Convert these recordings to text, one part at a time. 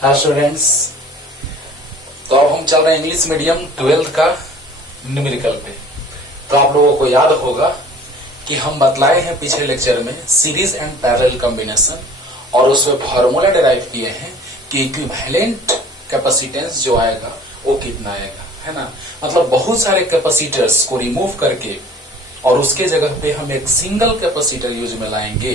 हाँ स्टूडेंट्स, तो अब हम चल रहे हैं इंग्लिश मीडियम 12th का न्यूमेरिकल पे। तो आप लोगों को याद होगा कि हम बतलाए हैं पिछले लेक्चर में सीरीज एंड पैरेलल कॉम्बिनेशन और उसमें फॉर्मूला डिराइव किए हैं कि इक्विवेलेंट कैपेसिटेंस जो आएगा वो कितना आएगा, है ना। मतलब बहुत सारे कैपेसिटर्स को रिमूव करके और उसके जगह पे हम एक सिंगल कैपेसिटर यूज में लाएंगे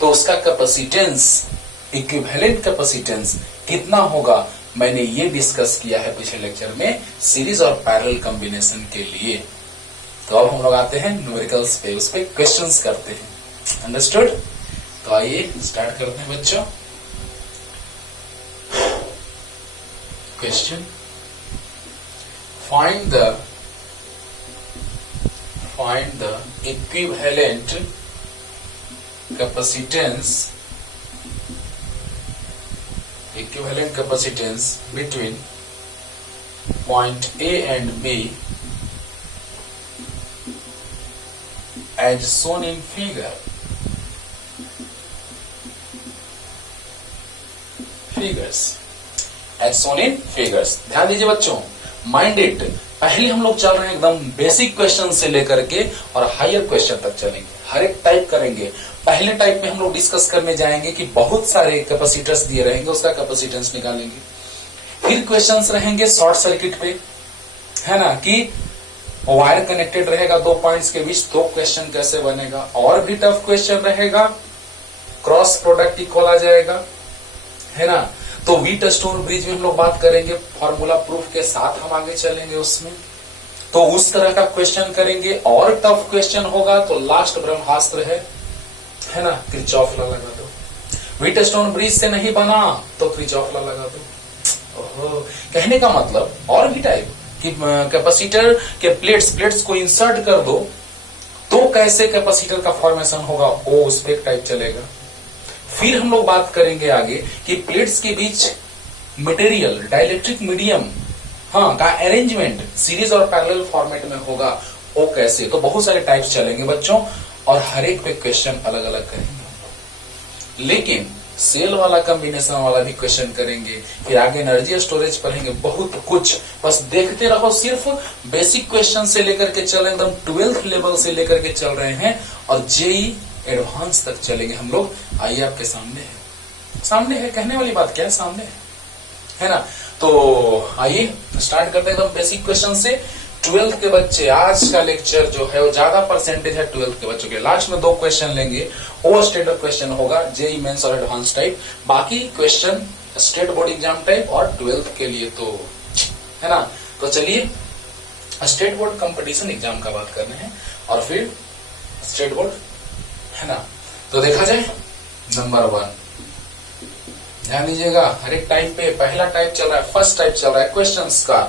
तो उसका कैपेसिटेंस, इक्विवेलेंट कैपेसिटेंस कितना होगा, मैंने ये डिस्कस किया है पिछले लेक्चर में सीरीज और पैरेलल कॉम्बिनेशन के लिए। तो अब हम लोग आते हैं न्यूमेरिकल्स पे, उस पे क्वेश्चंस करते हैं। अंडरस्टूड? तो आइए स्टार्ट करते हैं बच्चों। Question, find the equivalent capacitance between point A and B as shown in figures। ध्यान दीजिए बच्चों, माइंड इट। पहले हम लोग चल रहे हैं एकदम बेसिक क्वेश्चन से लेकर के और हायर क्वेश्चन तक चलेंगे, हर एक टाइप करेंगे। पहले टाइप में हम लोग डिस्कस करने जाएंगे कि बहुत सारे कैपेसिटर्स दिए रहेंगे, उसका कैपेसिटेंस निकालेंगे। फिर क्वेश्चंस रहेंगे शॉर्ट सर्किट पे, है ना, कि वायर कनेक्टेड रहेगा दो पॉइंट्स के बीच, तो क्वेश्चन कैसे बनेगा। और भी टफ क्वेश्चन रहेगा, क्रॉस प्रोडक्ट इक्वल आ जाएगा, है ना। तो व्हीटस्टोन ब्रिज में हम लोग बात करेंगे, फॉर्मूला प्रूफ के साथ हम आगे चलेंगे उसमें। तो उस तरह का क्वेश्चन करेंगे। और टफ क्वेश्चन होगा तो लास्ट ब्रह्मास्त्र है ना, किरचॉफ लॉ लगा दो। व्हीटस्टोन ब्रिज से नहीं बना तो किरचॉफ लॉ लगा दो। ओहो, कहने का मतलब और भी टाइप कि कैपेसिटर के प्लेट्स को इंसर्ट कर दो तो कैसे कैपेसिटर का फॉर्मेशन होगा, वो उस पे टाइप चलेगा। फिर हम लोग बात करेंगे आगे कि प्लेट्स के बीच मटेरियल, डाइलेक्ट्रिक मीडियम, हाँ, का अरेंजमेंट सीरीज और पैरेलल फॉर्मेट में होगा, वो कैसे। तो बहुत सारे टाइप्स चलेंगे बच्चों और हर एक पे क्वेश्चन अलग अलग करेंगे। लेकिन सेल वाला कॉम्बिनेशन वाला भी क्वेश्चन करेंगे, फिर आगे एनर्जी स्टोरेज पढ़ेंगे, बहुत कुछ। बस देखते रहो, सिर्फ बेसिक क्वेश्चन से लेकर के चल रहे, एकदम 12th लेवल से लेकर के चल रहे हैं और जेई एडवांस तक चलेंगे हम लोग। आइए आपके सामने है, कहने वाली बात क्या है, सामने है ना। तो आइए स्टार्ट करते हैं एकदम बेसिक क्वेश्चन से। 12th के बच्चे, आज का लेक्चर जो है वो ज्यादा परसेंटेज है 12th के बच्चों के। लास्ट में 2 क्वेश्चन लेंगे, वो स्टैंडर्ड क्वेश्चन होगा, जेईई मेंस और एडवांस टाइप। बाकी question state board exam type और 12th के लिए, तो है ना। तो चलिए स्टेट बोर्ड कंपटीशन एग्जाम का बात करने हैं और फिर स्टेट बोर्ड, है ना। तो देखा जाए नंबर 1, ध्यान दीजिएगा हर एक टाइप पे। पहला टाइप चल रहा है, फर्स्ट टाइप चल रहा है क्वेश्चंस का।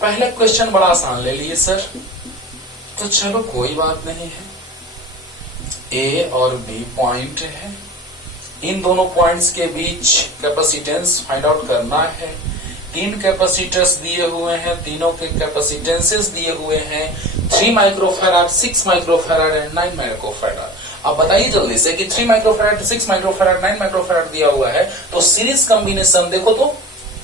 पहला क्वेश्चन बड़ा आसान ले लिए सर, तो चलो कोई बात नहीं है। ए और बी पॉइंट है, इन दोनों पॉइंट्स के बीच कैपेसिटेंस फाइंड आउट करना है। 3 कैपेसिटर्स दिए हुए हैं, तीनों के कैपेसिटेंसेस दिए हुए हैं 3 माइक्रोफैराड, 6 माइक्रोफैराड एंड 9 माइक्रोफैराड। अब बताइए जल्दी से कि 3 माइक्रोफैराड, 6 माइक्रोफैराड, 9 माइक्रोफैराड दिया हुआ है, तो सीरीज कॉम्बिनेशन देखो तो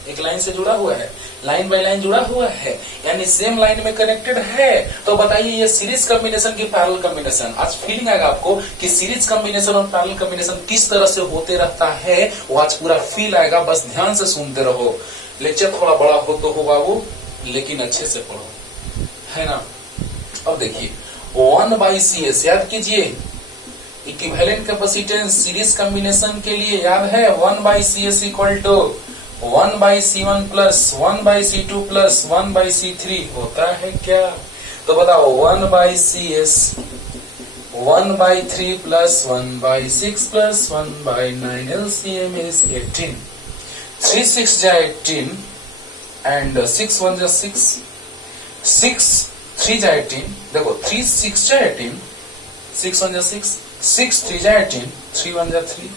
एक लाइन से जुड़ा हुआ है, लाइन बाय लाइन जुड़ा हुआ है, यानी सेम लाइन में कनेक्टेड है। तो बताइए ये सीरीज कॉम्बिनेशन की पैरेलल कॉम्बिनेशन। आज फीलिंग आएगा आपको कि सीरीज कॉम्बिनेशन और पैरेलल कॉम्बिनेशन किस तरह से होते रहता है, वो आज पूरा फील आएगा। बस ध्यान से सुनते रहो। लेक्चर थोड़ा बड़ा हो तो हो बाबू, लेकिन अच्छे से पढ़ो, है ना। अब देखिए 1/CS याद कीजिए, इक्विवेलेंट कैपेसिटेंस सीरीज कॉम्बिनेशन के लिए याद है 1/CS equal to 1/C1 plus 1/C2 plus 1/C3 होता है क्या। तो बताओ 1/CS 1/3 plus 1/6 plus 1/9, LCM is 18। 3 6 जा 18 एंड 6 1 जा 6, 6 3 जा 18। देखो 3 6 जा 18, 6 1 जा 6, 6 3 जा 18, 3 1 जा 3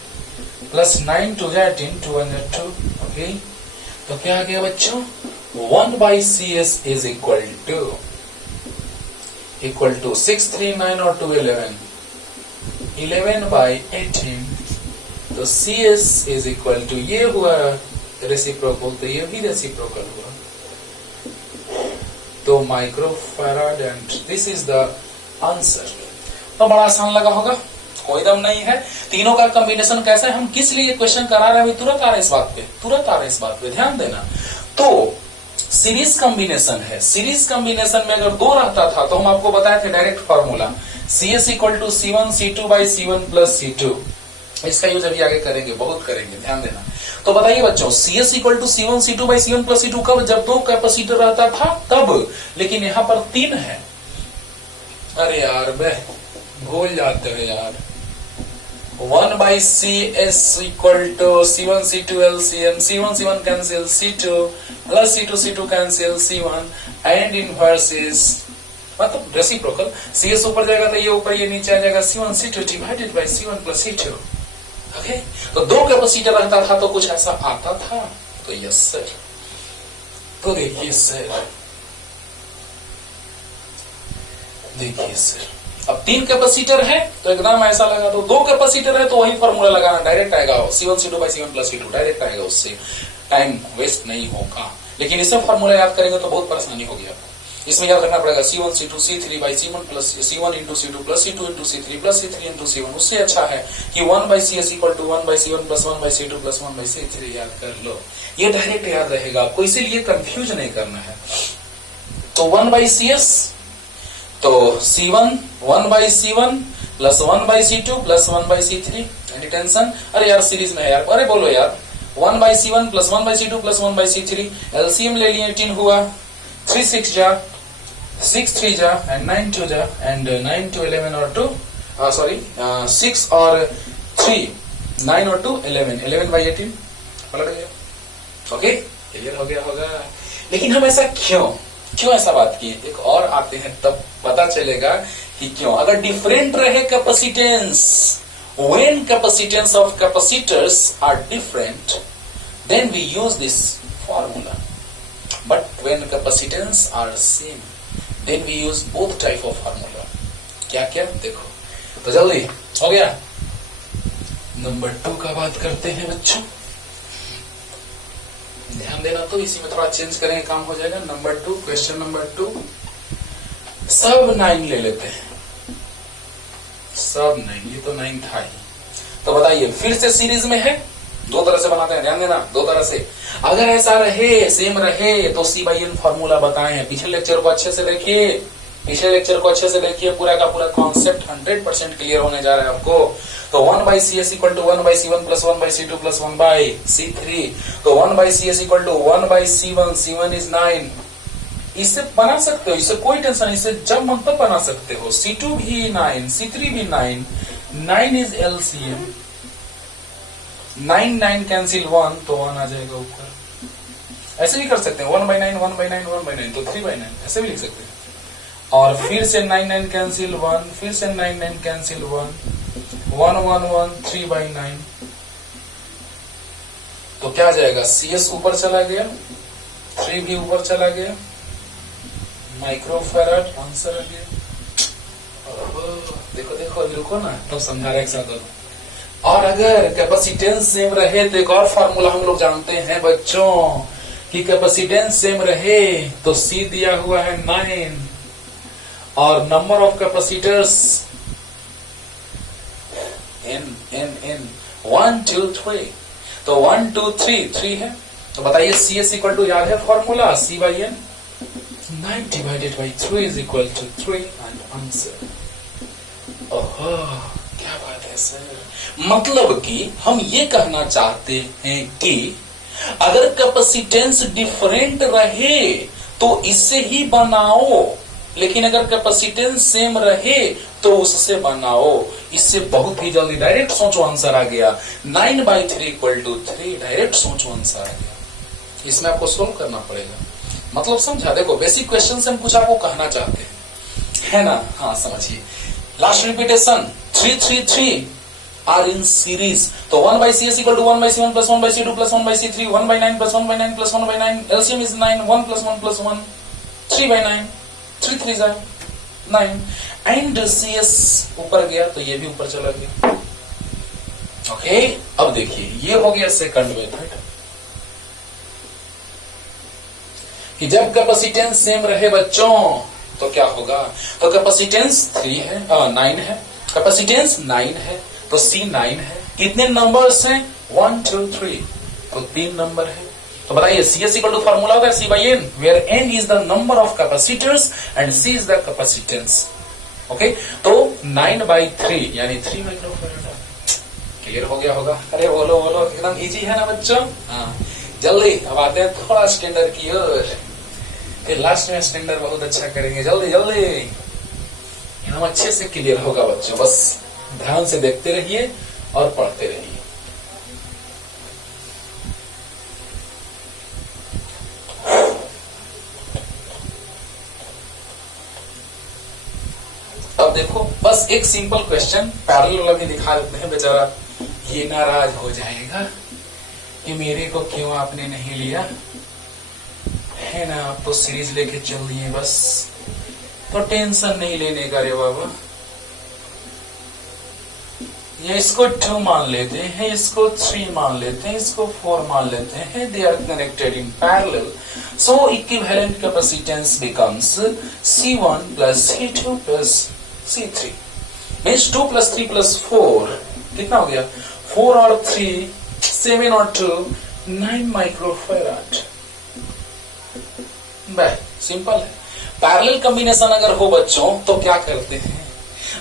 प्लस 9 2 जा 18, 2 1 जा 2। ओके, तो क्या आ गया बच्चों, 1/CS इज इक्वल टू 6 3 9 और 2 11, 11/18। तो तो सी एस इज इक्वल टू ये हुआ रेसिप्रोकल, तो ये भी रेसिप्रोकल हुआ, तो microfarad, and this is the answer. तो बड़ा आसान लगा होगा, कोई दम नहीं है। तीनों का कॉम्बिनेशन कैसा है, हम किस लिए क्वेश्चन करा रहे हैं, अभी तुरंत आ रहे हैं इस बात पे, तुरंत आ रहे हैं इस बात पे, ध्यान देना। तो सीरीज कॉम्बिनेशन है, सीरीज कॉम्बिनेशन में अगर दो रहता था तो हम आपको बताए थे direct formula CS equal to C1 C2 by C1 plus C2। इसका यूज अभी आगे करेंगे, बहुत करेंगे, ध्यान देना। तो बताइए बच्चों, CS equal to C1 C2 by C1 plus C2 कब, जब दो कैपेसिटर रहता था तब, लेकिन यहाँ पर तीन है। अरे यार बे भूल जाते हो यार। 1 by CS equal to C1 C2 LCM, C1 C1 cancel C2 plus C2 C2 cancel C1 and inverse is मतलब रेसिप्रोकल। CS ऊपर जाएगा तो ये ऊपर, ये नीचे आ जाएगा, C1 C2 divided by C1 plus C2। Okay, तो दो कैपेसिटर रहता था तो कुछ ऐसा आता था, तो यस सर। तो देखिए सर, देखिए सर, अब तीन कैपेसिटर है तो एकदम ऐसा लगा, तो दो कैपेसिटर है तो वही फॉर्मूला लगाना, डायरेक्ट आएगा C1 C2 by C1 plus C2, direct आएगा, उससे टाइम वेस्ट नहीं होगा। लेकिन इससे फॉर्मूला याद करेंगे तो बहुत परेशानी होगी आपको। इसमें याद रखना पड़ेगा C1 C2 C3 by C1 plus C1 into C2 plus C2 into C3 plus C3 into C1। उससे अच्छा है कि 1 by CS equal to 1 by C1 plus 1 by C2 plus 1 by C3 याद कर लो, ये डायरेक्ट याद रहेगा आपको, इसीलिए कंफ्यूज नहीं करना है। तो 1 बाई CS, तो C1 1 by C1 plus 1 by C2 plus 1 by C3। Any tension? अरे यार सीरीज में है यार, अरे बोलो यार, 1 by C1 plus 1 by C2 plus 1 by C3, LCM ले लिए 18 हुआ, 3 6 जा, 6 3 जा, एंड 9 2 जा, एंड 9 2 11 और 2 सॉरी 6 और 3 9 और 2 11, 11 बाई 18 पलट गया। ओके, क्लियर हो गया होगा। लेकिन हम ऐसा क्यों ऐसा बात किए, एक और आते हैं तब पता चलेगा कि क्यों। अगर डिफरेंट रहे capacitance, when capacitance of capacitors are different then we use this formula, but when capacitance are same then we use both type of formula. क्या क्या देखो, तो जल्दी हो गया। नंबर 2 का बात करते हैं बच्चों, ध्यान देना, तो इसी में थोड़ा चेंज करेंगे, काम हो जाएगा। नंबर 2, क्वेश्चन नंबर 2, सब 9 ले लेते हैं, सब 9, ये तो 9 था ही। तो बताइए, फिर से सीरीज में है, दो तरह से बनाते हैं, ध्यान देना, दो तरह से। अगर ऐसा रहे, सेम रहे, तो C/N फॉर्मूला बताए हैं, पिछले लेक्चर को अच्छे से देखिए, पिछले लेक्चर को अच्छे से देखिए, पूरा का पूरा कॉन्सेप्ट 100% क्लियर होने जा रहा है आपको। तो 1 by CS equal to 1 by C1 plus 1 by C2 plus 1 by C3, तो 1 by CS equal to 1 by C1, C1 is 9। इससे बना सकते हो, इससे कोई टेंशन नहीं, इससे जब मन तब बना सकते हो। C2 भी 9, C3 भी 9, 9 इज LCM, 9 9 कैंसिल 1, तो 1 आ जाएगा ऊपर। ऐसे भी कर सकते हैं, 1 बाई 9 1 बाई 9 1 बाई 9, तो 3 बाई 9, ऐसे भी लिख सकते हैं। और फिर से 9 9 कैंसिल 1, फिर से 9 9 कैंसिल 1, 1 1 1 3 बाई 9, तो क्या आ जाएगा, CS ऊपर चला गया, 3 भी ऊपर चला गया, माइक्रोफैराड आंसर आ गया। देखो देखो, रुको ना, तो समझा रहे एक साथ। और अगर कैपेसिटेंस सेम रहे तो एक और फार्मूला हम लोग जानते हैं बच्चों, कि कैपेसिटेंस सेम रहे तो C दिया हुआ है 9, और नंबर ऑफ कैपेसिटर्स n 1 2 3, तो 1 2 3 है। तो बताइए CS इक्वल टू, याद है formula, C/N, 9 divided by 3 is equal to 3 and answer. ओहो, क्या बात है सर। मतलब कि हम ये कहना चाहते हैं कि अगर कैपेसिटेंस डिफरेंट रहे तो इससे ही बनाओ, लेकिन अगर कैपेसिटेंस सेम रहे तो उससे बनाओ। इससे बहुत ही जल्दी डायरेक्ट सोचो, आंसर आ गया 9 बाई 3 इक्वल टू 3, डायरेक्ट सोचो आंसर आ गया। इसमें आपको सोल्व करना पड़ेगा, मतलब समझा। देखो बेसिक क्वेश्चन से हम कुछ आपको कहना चाहते हैं, है ना? हाँ समझिए। Last repetition, 3 3 3 are in series, तो 1 by CS equal to 1 by C1 plus 1 by C2 plus 1 by C3, 1 by 9 plus 1 by 9 plus 1 by 9, LCM is 9, 1 plus 1 plus 1, 3 by 9, 3 3 जा 9, एंड CS ऊपर गया तो ये भी ऊपर चला गया। ओके, अब देखिए ये हो गया सेकंड मेथड कि जब कैपेसिटेंस सेम रहे बच्चों तो क्या होगा। तो कैपेसिटेंस 9 है, कैपेसिटेंस 9 है तो C 9 है। कितने नंबर्स हैं 1 2 3, तो 3 नंबर है। तो बताइए C S equal to formula होता है C by N, where N is the number of capacitors and C is the capacitance. Okay, तो 9/3 यानी 3 माइक्रोफैराड। क्लियर हो गया होगा। अरे बोलो बोलो, एकदम इजी है ना बच्चों। हाँ, जल्दी अब आते हैं थोड़ा स्टैंडर्ड की ओर, फिर लास्ट में स्टैंडर्ड बहुत अच्छा करेंगे। जल्दी जल्दी एकदम अच्छे से क्लियर होगा बच्चों, बस ध्यान से देखते रहिए और पढ़ते रहिए। अब देखो बस एक सिंपल क्वेश्चन पैरेलल अभी दिखा देते हैं, बेचारा ये नाराज हो जाएगा कि मेरे को क्यों आपने नहीं लिया है ना। आप तो सीरीज लेके चल दिए बस, तो टेंशन नहीं लेने का रे बाबा। ये इसको 2 मान लेते हैं, इसको 3 मान लेते हैं, इसको 4 मान लेते हैं। They are connected in parallel, so equivalent capacitance becomes C1 plus C2 plus C3 means 2 plus 3 plus 4 कितना हो गया 4 और 3 7 और 2 9 माइक्रोफैराड। सिंपल है। पैरेलल कॉम्बिनेशन अगर हो बच्चों तो क्या करते हैं,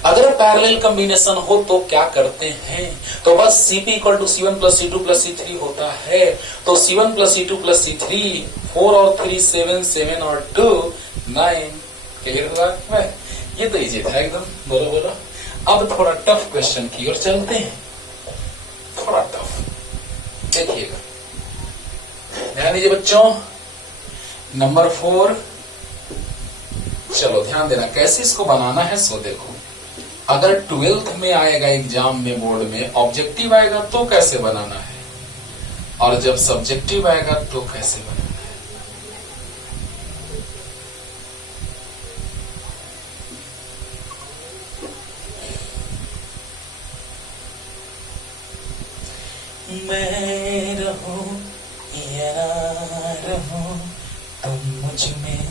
अगर पैरेलल कॉम्बिनेशन हो तो क्या करते हैं, तो बस Cp equal to C1 plus C2 plus C3 होता है। तो C1 plus C2 plus C3 4 और 3 7 7 और 2 9। क्लियर होगा। ये तो इजी था एकदम। बोलो बोलो। अब थोड़ा टफ क्वेश्चन की ओर चलते हैं, थोड़ा टफ देखिएगा, ध्यान दीजिए बच्चों। नंबर 4, चलो ध्यान देना कैसे इसको बनाना है। सो देखो, अगर 12th में आएगा एग्जाम में, बोर्ड में ऑब्जेक्टिव आएगा तो कैसे बनाना है, और जब सब्जेक्टिव आएगा तो कैसे बनाना है। मैं रहूं या ना रहूं, तुम मुझ में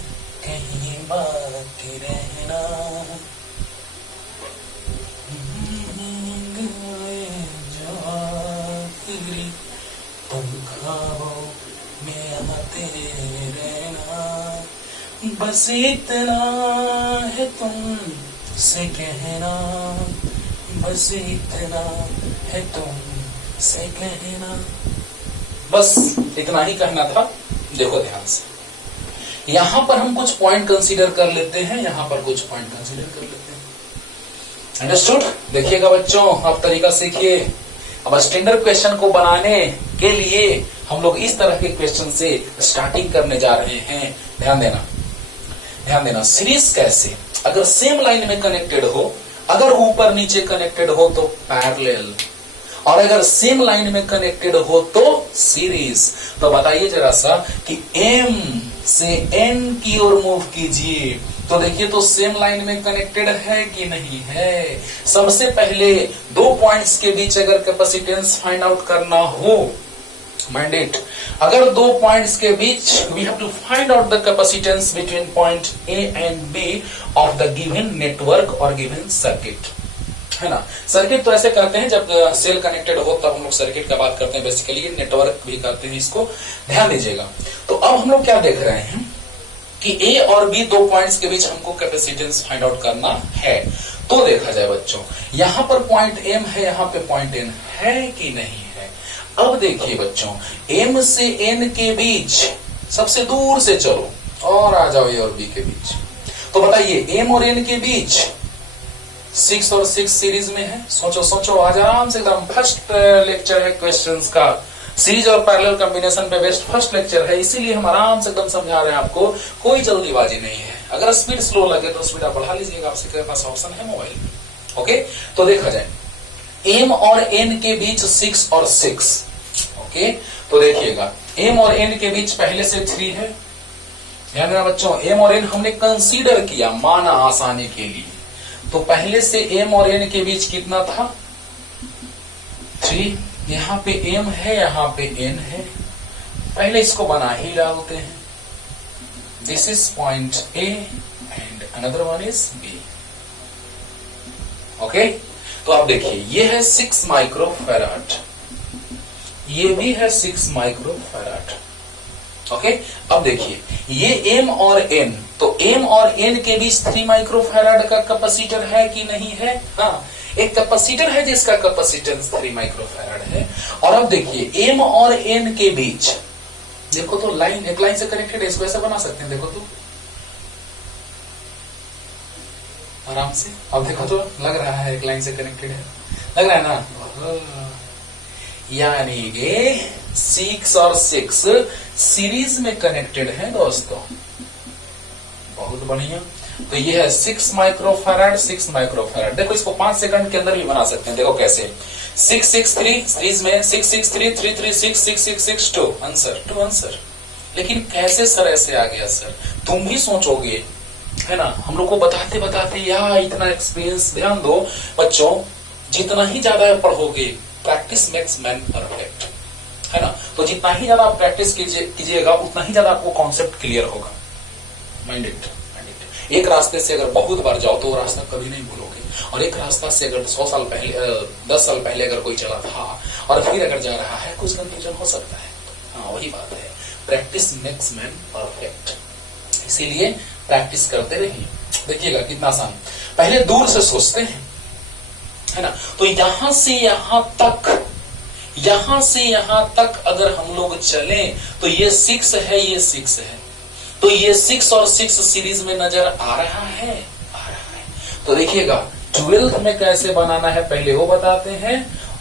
कहीं बाकी रहना। तुम ख्वाबों में आते रहना, बस इतना है तुमसे कहना, बस इतना है तुमसे कहना। बस इतना ही कहना था। देखो ध्यान से, यहां पर हम कुछ पॉइंट कंसीडर कर लेते हैं, यहां पर कुछ पॉइंट कंसीडर कर लेते हैं। अंडरस्टूड। देखिएगा बच्चों, आप तरीका सीखिए। अब स्टैंडर्ड क्वेश्चन को बनाने के लिए हम लोग इस तरह के क्वेश्चन से स्टार्टिंग करने जा रहे हैं। ध्यान देना, ध्यान देना। सीरीज कैसे, अगर सेम लाइन में कनेक्टेड हो, अगर ऊपर नीचे कनेक्टेड हो तो पैरेलल, और अगर सेम लाइन में कनेक्टेड हो तो सीरीज। तो बताइए जरा सा कि M से N की ओर मूव कीजिए, तो देखिए तो सेम लाइन में कनेक्टेड है कि नहीं है। सबसे पहले 2 पॉइंट्स के बीच अगर कैपेसिटेंस फाइंड आउट करना हो, मैंडेट, अगर 2 पॉइंट्स के बीच we have to find out the capacitance between point A and B of the given network और गिवन सर्किट, है ना। सर्किट तो ऐसे कहते हैं जब सेल कनेक्टेड हो तब हम लोग सर्किट का बात करते हैं, बेसिकली नेटवर्क भी कहते हैं इसको। ध्यान दीजिएगा। तो अब हम लोग क्या देख रहे हैं कि A और B 2 पॉइंट्स के बीच हमको कैपेसिटेंस फाइंड आउट करना है। तो देखा जाए बच्चों, यहां पर पॉइंट M है, यहां पे पॉइंट N है कि नहीं है। अब देखिए बच्चों, M से N के बीच सबसे दूर से चलो और आ जाओ A और B के बीच। तो बताइए M और N के बीच 6 और 6 सीरीज में है। सोचो सोचो, आज आराम से एकदम फर्स्ट लेक्चर है क्वेश्चंस का, सीरीज और पैरेलल कॉम्बिनेशन पे बेस्ट फर्स्ट लेक्चर है, इसीलिए हम आराम से एकदम समझा रहे हैं आपको, कोई जल्दीबाजी नहीं है। अगर स्पीड स्लो लगे तो स्पीड आप बढ़ा लीजिएगा, आपके पास ऑप्शन है मोबाइल में। ओके, तो देखा जाए M और N के बीच 6 और 6। ओके, तो देखिएगा M और N के बीच पहले से 3 है। ध्यान देना बच्चों, M और N हमने कंसीडर किया, माना आसानी के लिए। तो पहले से M और N के बीच कितना था 3, यहाँ पे m है, यहाँ पे n है, पहले इसको बना ही डालते हैं। This is point A and another one is B। Okay, तो आप देखिए ये है 6 माइक्रोफैराड, ये भी है 6 माइक्रोफैराड। ओके, अब देखिए ये m और n, तो m और n के बीच 3 माइक्रोफैराड का कैपेसिटर है कि नहीं है? हाँ, एक कैपेसिटर है जिसका कैपेसिटेंस 3 माइक्रोफैराड है। और अब देखिए m और n के बीच, देखो तो लाइन, एक लाइन से कनेक्टेड है, इसको ऐसे बना सकते हैं, देखो तो आराम से। अब देखो तो लग रहा है एक लाइन से कनेक्टेड है, लग रहा है ना? यानी कि 6 और 6 सीरीज में कनेक्टेड है दोस्तों। बहुत बढ़िया। तो ये है 6 माइक्रोफैराड, 6 माइक्रोफैराड। देखो इसको 5 सेकंड के अंदर भी बना सकते हैं, देखो कैसे। 6 6 3 सीरीज में, 6 6 3 3 3 6 6 6 6 2 आंसर, 2 आंसर। लेकिन कैसे सर ऐसे आ गया सर? तुम भी सोचोगे, है ना? हम लोग को बताते बताते यार इतना एक्सपीरियंस। ध्यान दो बच्चों, जितना ही ज्यादा पढ़ोगे, प्रैक्टिस मेक्स मैन परफेक्ट, है ना? तो जितना ही ज्यादा आप प्रैक्टिस कीजिएगा उतना ही ज्यादा आपको कॉन्सेप्ट क्लियर होगा। Mind it. एक रास्ते से अगर बहुत बार जाओ तो वो रास्ता कभी नहीं भूलोगे, और एक रास्ता से अगर 100 साल पहले 10 साल पहले अगर कोई चला था और फिर अगर जा रहा है, कुछ कंफ्यूजन हो सकता है। हाँ, वही बात है, प्रैक्टिस मेक्स मैन परफेक्ट। इसीलिए प्रैक्टिस करते रहिए। देखिएगा कितना आसान। पहले दूर से सोचते हैं, है ना? तो यहां से यहां तक, यहां से यहां तक अगर हम लोग चलें तो ये 6 है, ये 6 है, तो ये 6 और 6 सीरीज में नजर आ रहा है, आ रहा है। तो देखिएगा 12th में कैसे बनाना है पहले वो बताते हैं,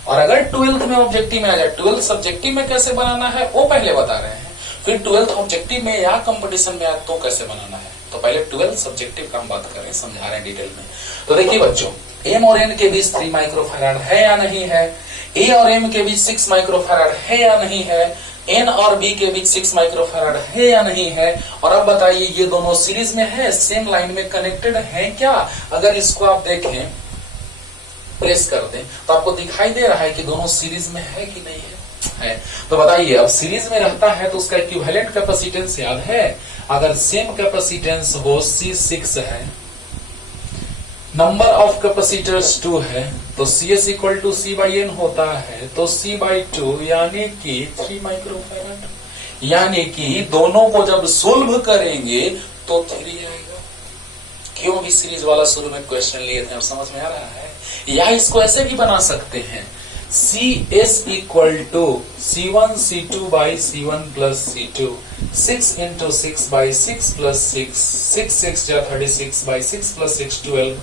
और अगर 12th में ऑब्जेक्टिव में आ जाए, 12th सब्जेक्टिव में कैसे बनाना है वो पहले बता रहे हैं, फिर 12th ऑब्जेक्टिव में या कंपटीशन में आए तो कैसे बनाना है। तो पहले 12th सब्जेक्टिव का हम बात करें, समझा रहे हैं डिटेल में। तो देखिए बच्चों, m और n के बीच 3 माइक्रोफैराड है या नहीं है? a और m के बीच 6 माइक्रोफैराड है या नहीं है? n और b के बीच 6 माइक्रोफैराड है या नहीं है? और अब बताइए ये दोनों सीरीज में है, सेम लाइन में कनेक्टेड है क्या? अगर इसको आप देखें, प्रेस कर दें तो आपको दिखाई दे रहा है कि दोनों सीरीज में है कि नहीं है? तो बताइए, अब सीरीज में रहता है तो उसका इक्विवेलेंट कैपेसिटेंस याद है? अगर सेम कैपेसिटेंस हो, C6 है, नंबर ऑफ कैपेसिटर्स 2 है, तो CS इक्वल टू C/N होता है, तो C/2 यानी कि 3 माइक्रोफैराड। यानी कि दोनों को जब सोल्व करेंगे तो 3 आएगा। क्यों भी सीरीज वाला शुरू में क्वेश्चन लिए थे, अब समझ में आ रहा है? या इसको ऐसे भी बना सकते हैं, CS equal to C1 C2 by C1 plus C2, 6 into 6 by 6 plus 6, 6 6 जा 36 by 6 plus 6 12,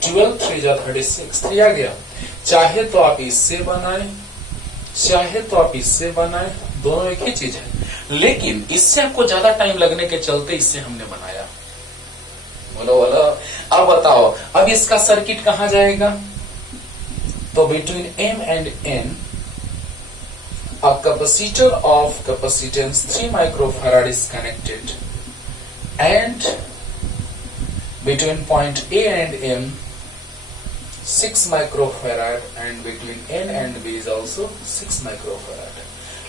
12 3 जा 36, 3 आ गया। चाहे तो आप इससे बनाए, चाहे तो आप इससे बनाए, दोनों एक ही चीज है, लेकिन इससे आपको ज्यादा टाइम लगने के चलते इससे हमने बनाया। बोलो बोलो, अब बताओ, अब इसका सर्किट कहां जाएगा? तो between M and N, a capacitor of capacitance 3 microfarad is connected, and between point A and M 6 microfarad, and between N and B is also 6 microfarad.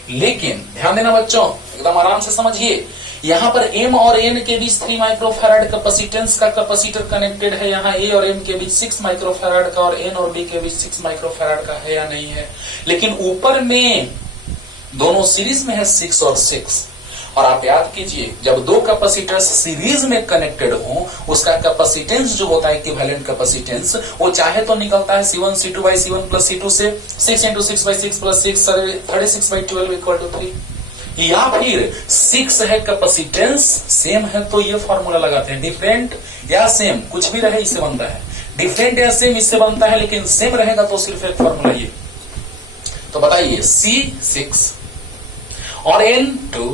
लेकिन ध्यान देना बच्चों, एकदम आराम से समझिए, यहाँ पर M और N के बीच 3 माइक्रोफैराड कैपेसिटेंस का कैपेसिटर कनेक्टेड है, यहाँ A और M के बीच 6 माइक्रोफैराड का, और N और B के बीच 6 माइक्रोफैराड का है या नहीं है? लेकिन ऊपर में दोनों सीरीज में है 6 और 6, और आप याद कीजिए जब दो कैपेसिटर्स सीरीज में कनेक्टेड हो, उसका कैपेसिटेंस जो होता है इक्विवेलेंट कैपेसिटेंस, वो चाहे तो निकलता है C1 C2 by C1 plus C2 से 6 into 6 by 6 plus 6 36 by 12 equal to 3, या फिर 6 है कैपेसिटेंस, सेम है तो ये फॉर्मूला लगाते हैं, डिफरेंट या सेम कुछ भी रहे इससे बनता है, डिफरेंट या सेम इससे बनता है, लेकिन सेम रहेगा तो सिर्फ एक फॉर्मूला ये। तो बताइए C6 और N2,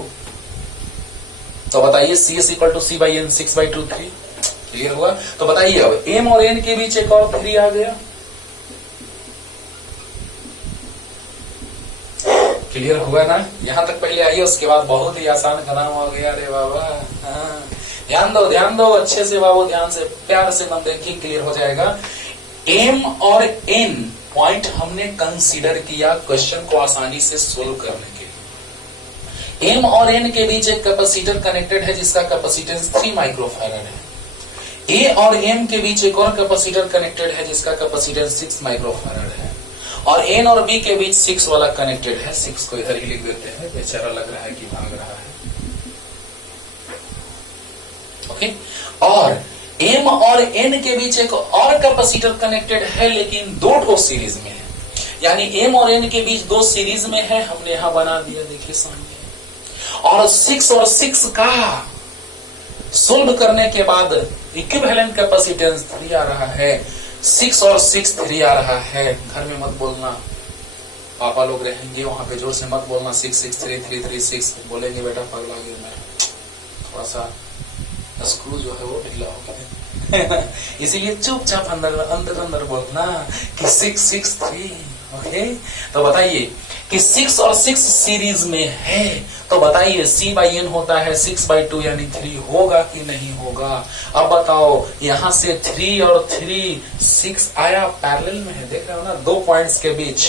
तो बताइए CS equal to C/N 6/2 3, clear हुआ? तो बताइए अब M और N के बीच एक और 3 आ गया, क्लियर हुआ ना? यहां तक पहले आइए, उसके बाद बहुत ही आसान का नाम हो गया। अरे बाबा, हाँ, ध्यान दो अच्छे से बाबू, ध्यान से प्यार से मन देखिए, क्लियर हो जाएगा। M और N पॉइंट हमने कंसीडर किया क्वेश्चन को आसानी से सोल्व करने के लिए। एम और एन के बीच एक कैपेसिटर कनेक्टेड है जिसका कैपेसिटेंस 3 माइक्रोफैराड है। ए और एम के बीच एक और कैपेसिटर कनेक्टेड है जिसका कैपेसिटेंस 6 माइक्रोफैराड है। और एन और बी के बीच 6 वाला कनेक्टेड है। 6 को इधर ही लिख देते हैं, बेचारा लग रहा है कि भाग रहा है। ओके, और एम और एन के बीच एक और कैपेसिटर कनेक्टेड है लेकिन 2 ठो सीरीज में है, यानी एम और एन के बीच 2 सीरीज में है। हमने यहां बना दिया, देखिए सामने। और 6 और 6 का सोल्व करने के बाद इक्विवेलेंट कैपेसिटेंस 3 आ रहा है। 6 और 6 3 आ रहा है। घर में मत बोलना, पापा लोग रहेंगे वहां पे, जोर से मत बोलना 6 6 3 3 3 6 बोलेंगे, बेटा पगला गया मैं, थोड़ा सा स्क्रू जो है वो ढीला हो गया। इसीलिए चुपचाप अंदर अंदर अंदर बोलना कि 6 6 3। ओके, तो बताइए कि 6 और 6 सीरीज में है, तो बताइए C बाई N होता है 6/2 यानी 3 होगा कि नहीं होगा। अब बताओ, यहां से 3 और 3 6 आया, पैरेलल में है, देख रहे हो ना, 2 पॉइंट्स के बीच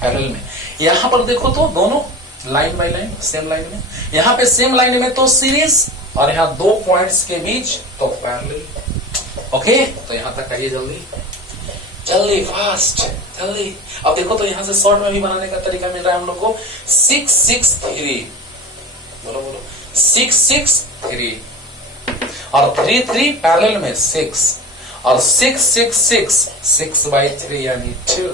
पैरेलल में। यहां पर देखो तो दोनों line by line same line में, यहां पे सेम लाइन में तो सीरीज, और यहाँ 2 पॉइंट्स के बीच तो पैरेलल। ओके, तो यहां तक आइए जल्दी जल्दी, फास्ट जल्दी। अब देखो तो यहां से शॉर्ट में भी बनाने का तरीका मिल रहा है हम लोग को। 6 6 3, बोलो बोलो 6 6 3, और 3 3 पैरेलल में 6, और 6 6 6 6/3 यानी 2।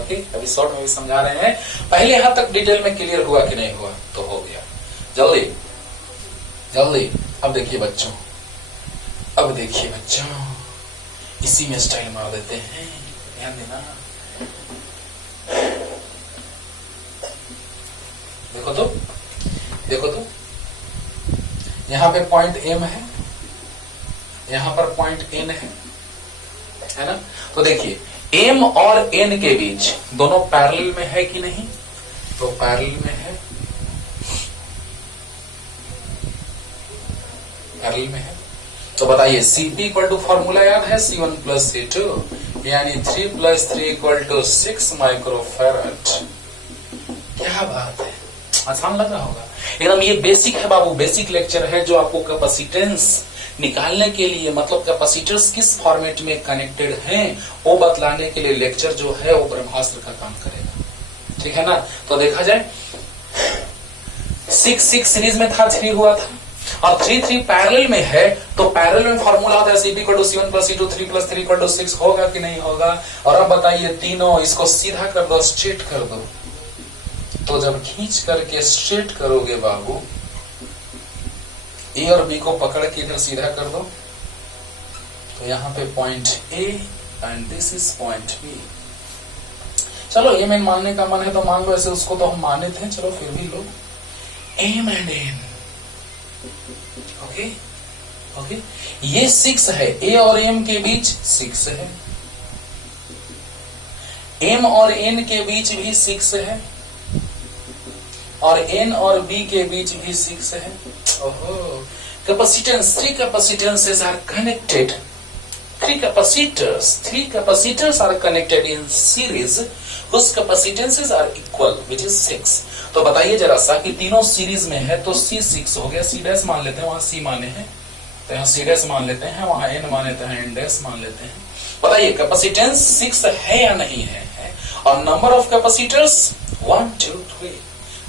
ओके, अभी शॉर्ट में भी समझा रहे हैं, पहले यहां तक डिटेल में क्लियर हुआ कि नहीं हुआ? तो हो गया। जल्दी जल्दी। अब देखिए बच्चों, अब देखिए बच्चों, इसी में स्टाइल मार देते हैं, ध्यान देना। देखो तो, देखो तो, यहां पे पॉइंट एम है, यहां पर पॉइंट एन है ना? तो देखिए एम और एन के बीच दोनों पैरेलल में है कि नहीं? तो पैरेलल में है, पैरेलल में है। तो बताइए Cp इक्वल टू फॉर्मूला याद है, C1 प्लस C2, यानी 3 + 3 इक्वल टू 6 माइक्रोफैराड। क्या बात है, आसान लग रहा होगा एकदम। ये बेसिक है बाबू, बेसिक लेक्चर है जो आपको कैपेसिटेंस निकालने के लिए, मतलब कैपेसिटर्स किस फॉर्मेट में कनेक्टेड हैं वो बतलाने के लिए लेक्चर जो है वो ब्रह्मास्त्र का काम करेगा, ठीक है ना? तो देखा जाए 6 6 सीरीज में था, 3 हुआ था, और 3 3 पैरेलल में है, तो पैरेलल में फॉर्मूला होता है Cp equal to C1 plus C2, 3 + 3 equal to 6 होगा कि नहीं होगा? और अब बताइए तीनों, इसको सीधा कर दो, स्ट्रेट कर दो। तो जब खींच करके स्ट्रेट करोगे बाबू, ए और बी को पकड़ के इधर सीधा कर दो, तो यहां पे point A and this is point B. चलो ये मेन मानने का मन है तो मान लो, ऐसे उसको तो हम माने थे, चलो फिर भी लो m and n. Okay okay, ये 6 है, ए और एम के बीच 6 है, एम और एन के बीच भी 6 है, और एन और बी के बीच भी 6 है। ओहो, capacitance, 3 capacitances are connected, 3 capacitors are connected in series whose capacitances are equal, which is 6। तो बताइए जरा सा कि तीनों सीरीज में है, तो C 6 हो गया, C डैश मान लेते हैं, वहां C माने हैं तो यहाँ C डैश मान लेते हैं, वहां N मान लेते हैं, N डैश मान लेते हैं। बताइए कैपेसिटेंस 6 है या नहीं है? और नंबर ऑफ कैपेसिटर्स 1 2 3,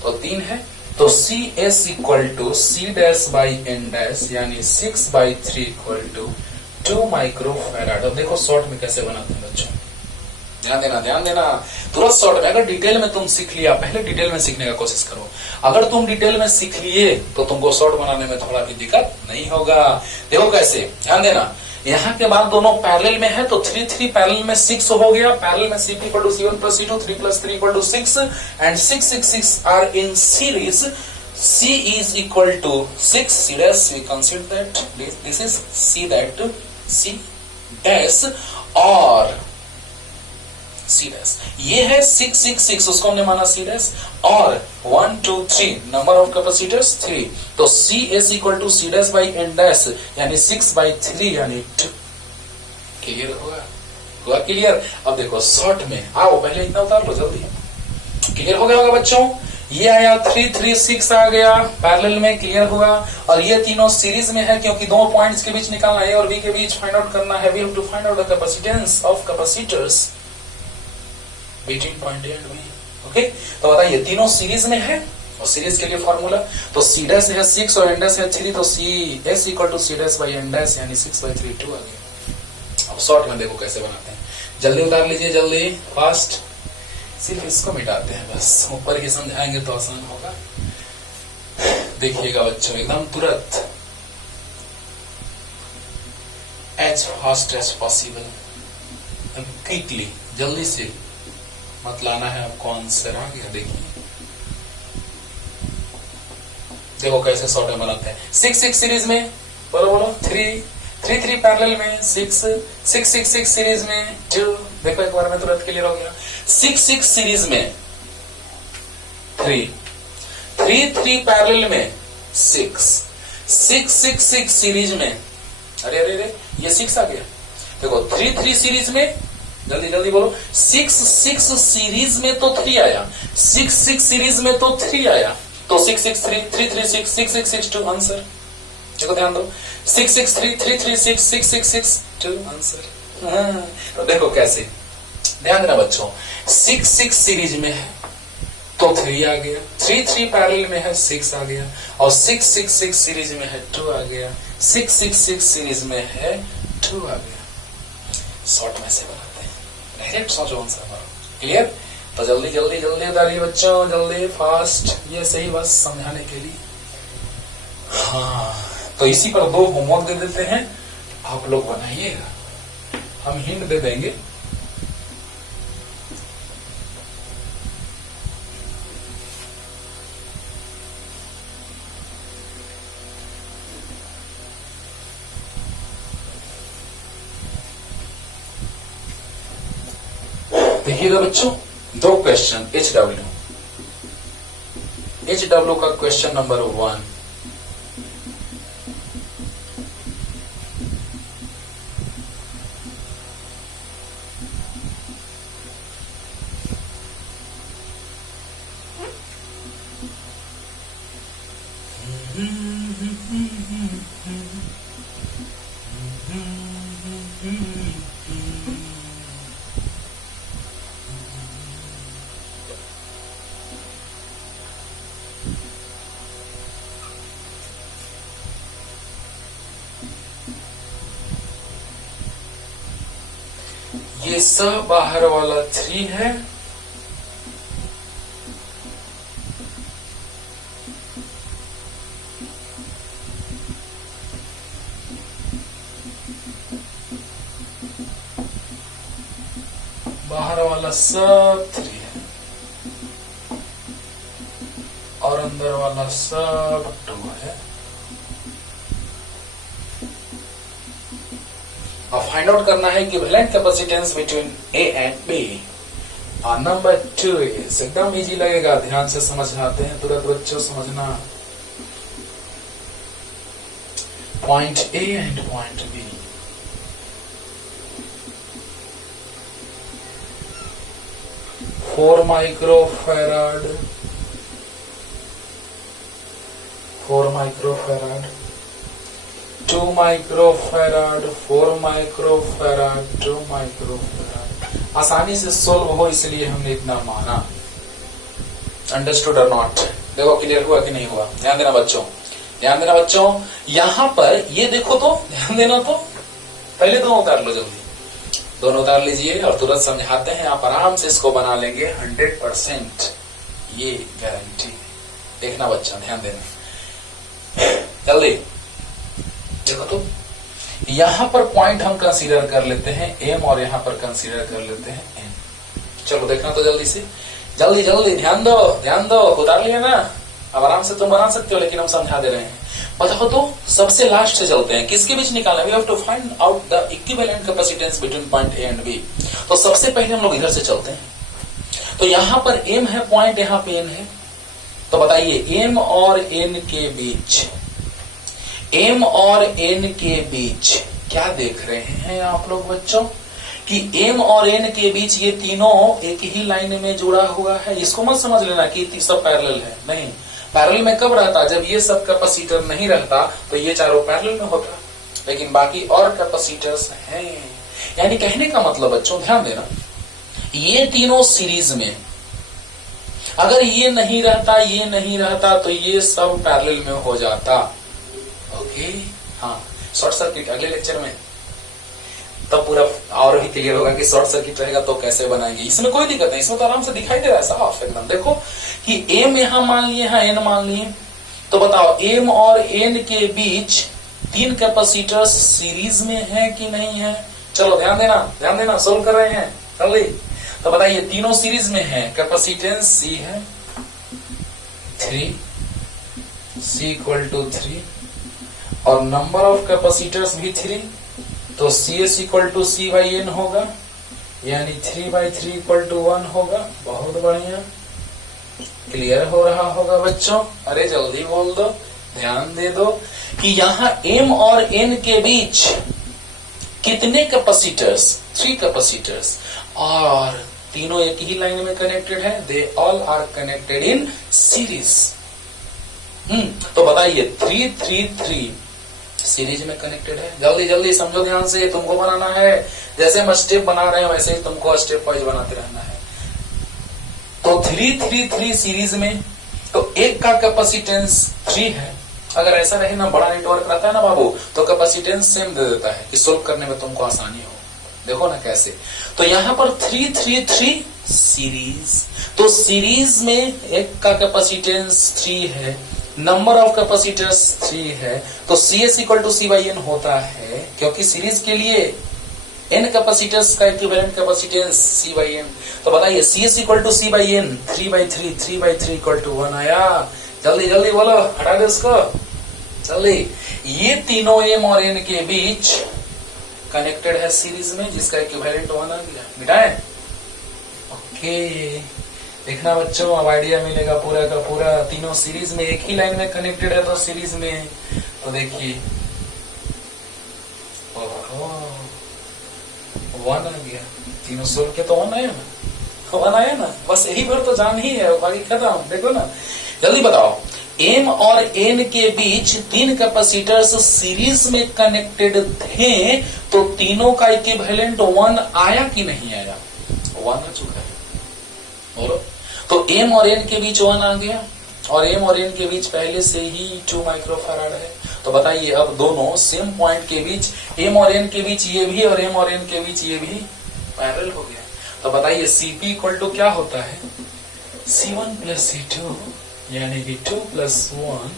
तो 3 है, तो CS equal to C dash by N dash यानी 6/3 इक्वल टू 2 माइक्रोफैराड। अब देखो शॉर्ट में कैसे बनाते हैं बच्चों, ध्यान देना ध्यान देना, तुरंत शॉर्ट में। अगर डिटेल में तुम सीख लिया, पहले डिटेल में सीखने का कोशिश करो, अगर तुम डिटेल में सीख लिए तो तुमको शॉर्ट बनाने में थोड़ा भी दिक्कत नहीं होगा। देखो कैसे, ध्यान देना, यहाँ के बाद दोनों पैरेलल में है, तो 3 3 पैरेलल में 6 हो गया, पैरेलल में Cp equal to C1 plus C2, 3 + 3 equal to 6, and 6 6 6 are in series. C is equal to 6, C dash, we consider that this is C that C dash और C dash, ये है 6 6 6, उसको हमने माना C dash, और 1 2 3 number of capacitors 3, तो CS equal to C dash by N dash यानी 6/3 यानी 2। क्लियर होगा? हुआ क्लियर? अब देखो शॉर्ट में आओ, पहले इतना उतार लो जल्दी। क्लियर हो गया होगा बच्चों? ये आया 3 3 6 आ गया पैरेलल में, क्लियर हुआ। और ये तीनों सीरीज में है क्योंकि दो पॉइंट्स के बीच निकालना है और बी के बीच फाइंड आउट करना है। We have to find out the capacitance of capacitors between point A and B. Okay, तो बताइए तीनों सीरीज में है और सीरीज के लिए फॉर्मूला तो सी डैश है 6 और एन डैश है 3, तो C S equal to C dash by N dash यानी 6/3 2 आ गया। अब शॉर्ट में देखो कैसे बनाते हैं, जल्दी उतार लीजिए, जल्दी फास्ट। सिर्फ इसको मिटाते हैं बस, ऊपर ही समझाएंगे तो आसान होगा। देखिएगा बच्चों एकदम तुरंत, as fast as possible, quickly, जल्दी से मत लाना है आपको, आंसर आ गया। देखिए देखो कैसे शॉर्ट में बनाते हैं। 6 6 सीरीज में, बोलो बोलो, 3 3 3 पैरेलल में, 6 6 6 6 सीरीज में 2, देखो एक बार में तुरंत क्लियर हो गया। 6 6 सीरीज में 3 3 3 पैरेलल में 6 6 6 6 सीरीज में, अरे अरे अरे ये 6 आ गया। देखो 3 3 सीरीज में, जल्दी जल्दी बोलो, 6 6 सीरीज में तो 3 आया, 6 6 सीरीज में तो 3 आया, तो 6 6 3 3 3 6 6 6 6 2 आंसर। देखो ध्यान दो, 6 6 3 3 3 6 6 6 6 2 आंसर। तो देखो कैसे, ध्यान देना बच्चों, 6 6 सीरीज में है तो 3 आ गया, 3 3 पैरेलल में है 6 आ गया, और 6 6 6 सीरीज में है 2 आ गया, 6 6 6 सीरीज में है 2 आ गया। शॉर्ट में से बनाते हैं, डायरेक्ट सोचो आंसर मारो। क्लियर? तो जल्दी जल्दी जल्दी उतारिए बच्चों, जल्दी फास्ट, ये सही बस समझाने के लिए। हाँ, तो इसी पर 2 होमवर्क दे देते हैं, आप लोग बनाइएगा, हम हिंट दे देंगे। देखिएगा बच्चों, 2 क्वेश्चन HW का क्वेश्चन नंबर 1, ये सब बाहर वाला 3 है, बाहर वाला सब 3 है, और अंदर वाला सब 2 है। अब फाइंड आउट करना है equivalent capacitance between A and B. Number 2 is एकदम इजी लगेगा, ध्यान से समझाते हैं, तुरंत बच्चों समझना। Point A and point B, four microfarad 2 microfarad 4 microfarad 2 microfarad. आसानी से सोल्व हो इसलिए हमने इतना माना। अंडरस्टूड और नॉट? देखो क्लियर हुआ कि नहीं हुआ? ध्यान देना बच्चों, ध्यान देना बच्चों। यहां पर ये देखो तो, ध्यान देना तो, पहले दोनों उतार लो, जल्दी दोनों उतार लीजिए और तुरंत समझाते हैं। आप आराम से इसको बना लेंगे 100%, ये गारंटी। देखना बच्चा, ध्यान देना, जल्दी देखो तो। यहां पर पॉइंट हम कंसीडर कर लेते हैं एम और यहां पर कंसीडर कर लेते हैं एन। चलो देखना तो जल्दी से, जल्दी जल्दी, ध्यान दो ध्यान दो। उतार लिया ना? अब आराम से तुम बना सकते हो, लेकिन हम समझा दे रहे हैं। बताओ तो, सबसे लास्ट से चलते हैं, किसके बीच निकालना? We have to find out the equivalent capacitance between point A and B. तो सबसे पहले हम लोग इधर से चलते हैं। तो यहां पर एम है पॉइंट, यहां पे एन है। तो बताइए एम और एन के बीच, एम और एन के बीच क्या देख रहे हैं आप लोग बच्चों? कि एम और एन के बीच ये तीनों एक ही लाइन में जुड़ा हुआ है। इसको मत समझ लेना कि सब पैरेलल है, नहीं। पैरेलल में कब रहता, जब ये सब कैपेसिटर नहीं रहता तो ये चारों पैरेलल में होता, लेकिन बाकी और कैपेसिटर्स हैं। यानी कहने का मतलब बच्चों ध्यान देना, ये तीनों सीरीज में, अगर ये नहीं रहता तो ये सब पैरेलल में हो जाता। ओके, हाँ, शॉर्ट सर्किट अगले लेक्चर में तब पूरा और भी क्लियर होगा कि शॉर्ट सर्किट रहेगा तो कैसे बनाएंगे। इसमें कोई दिक्कत नहीं, इसमें तो आराम से दिखाई दे रहा है साफ एकदम। देखो कि एम यहां मान लिए, यहां एन मान लिए, तो बताओ एम और एन के बीच तीन कैपेसिटर्स सीरीज में है कि नहीं है। चलो ध्यान देना, सोल्व कर रहे हैं जल्दी। तो बताइए तीनों सीरीज में है, कैपेसिटेंस सी है 3, C = 3 और नंबर ऑफ कैपेसिटर्स भी 3, तो CS = C/N होगा, यानी 3/3 = 1 होगा। बहुत बढ़िया, क्लियर हो रहा होगा बच्चों। अरे जल्दी बोल दो, ध्यान दे दो कि यहाँ M और N के बीच कितने कैपेसिटर्स, 3 कैपेसिटर्स, और तीनों एक ही लाइन में कनेक्टेड है। They all are connected in series. तो बताइए 3 सीरीज में कनेक्टेड है। जल्दी जल्दी समझो ध्यान से, तुमको बनाना है। जैसे हम स्टेप बना रहे हैं वैसे ही तुमको स्टेप वाइज बनाते रहना है। तो 3 सीरीज में, तो एक का कैपेसिटेंस 3 है। अगर ऐसा रहे ना, बड़ा नेटवर्क रहता है ना बाबू, तो कैपेसिटेंस सेम दे देता है कि सोल्व करने में तुमको आसानी हो। देखो ना कैसे, तो यहाँ पर 3 सीरीज, तो सीरीज में एक का कैपेसिटेंस 3 है, नंबर ऑफ कैपेसिटर्स 3 है, तो CS = C/N होता है, क्योंकि सीरीज के लिए n कैपेसिटर्स का इक्विवेलेंट कैपेसिटेंस C/N। तो बताइए CS = C/N, 3/3 = 1 आया। जल्दी जल्दी बोलो, हटा दो इसको जल्दी। ये तीनों M और N के बीच कनेक्टेड है सीरीज में, जिसका इक्विवेलेंट 1 आ गया। मिटाएं? ओके, देखना बच्चों, अब आइडिया मिलेगा पूरा का पूरा। तीनों सीरीज में एक ही लाइन में कनेक्टेड है, तो सीरीज में, तो देखिए 1 आ गया। तीनों सोल्व के तो 1 आया ना, 1 आया ना, बस यही भर तो जान ही है, बाकी खत्म। देखो ना, जल्दी बताओ, M और N के बीच 3 कैपेसिटर्स सीरीज में कनेक्टेड थे, तो तीनों का इक्विवेलेंट 1 आया कि नहीं आया? 1 आ चुका है, बोलो। तो M और N के बीच 1 आ गया, और M और N के बीच पहले से ही 2 माइक्रोफैराड है। तो बताइए अब दोनों सेम पॉइंट के बीच, M और N के बीच ये भी और M और N के बीच ये भी पैरेलल हो गया। तो बताइए CP = क्या होता है? C1 + C2, यानी कि 2 + 1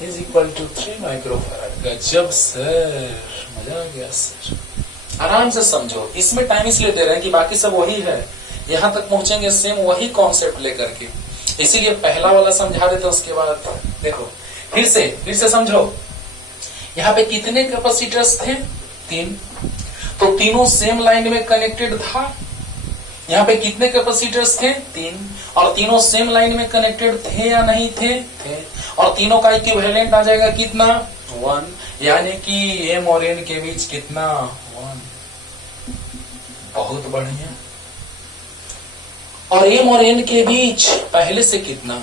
= 3 माइक्रोफैराड। गजब सर, मजा आ गया सर। आराम से समझो, इसमें टाइम इसलिए दे रहे हैं कि बाकी सब वही है, यहां तक पहुंचेंगे सेम वही कॉन्सेप्ट लेकर के, इसीलिए पहला वाला समझा देते, उसके बाद देखो फिर से समझो। यहाँ पे कितने कैपेसिटर्स थे? 3, तो तीनों सेम लाइन में कनेक्टेड था। यहाँ पे कितने कैपेसिटर्स थे? 3, और तीनों सेम लाइन में कनेक्टेड थे या नहीं थे? थे। और तीनों का इक्विवेलेंट आ जाएगा कितना? 1, यानी कि M और N के बीच कितना? 1। बहुत बढ़िया। और M और N के बीच पहले से कितना?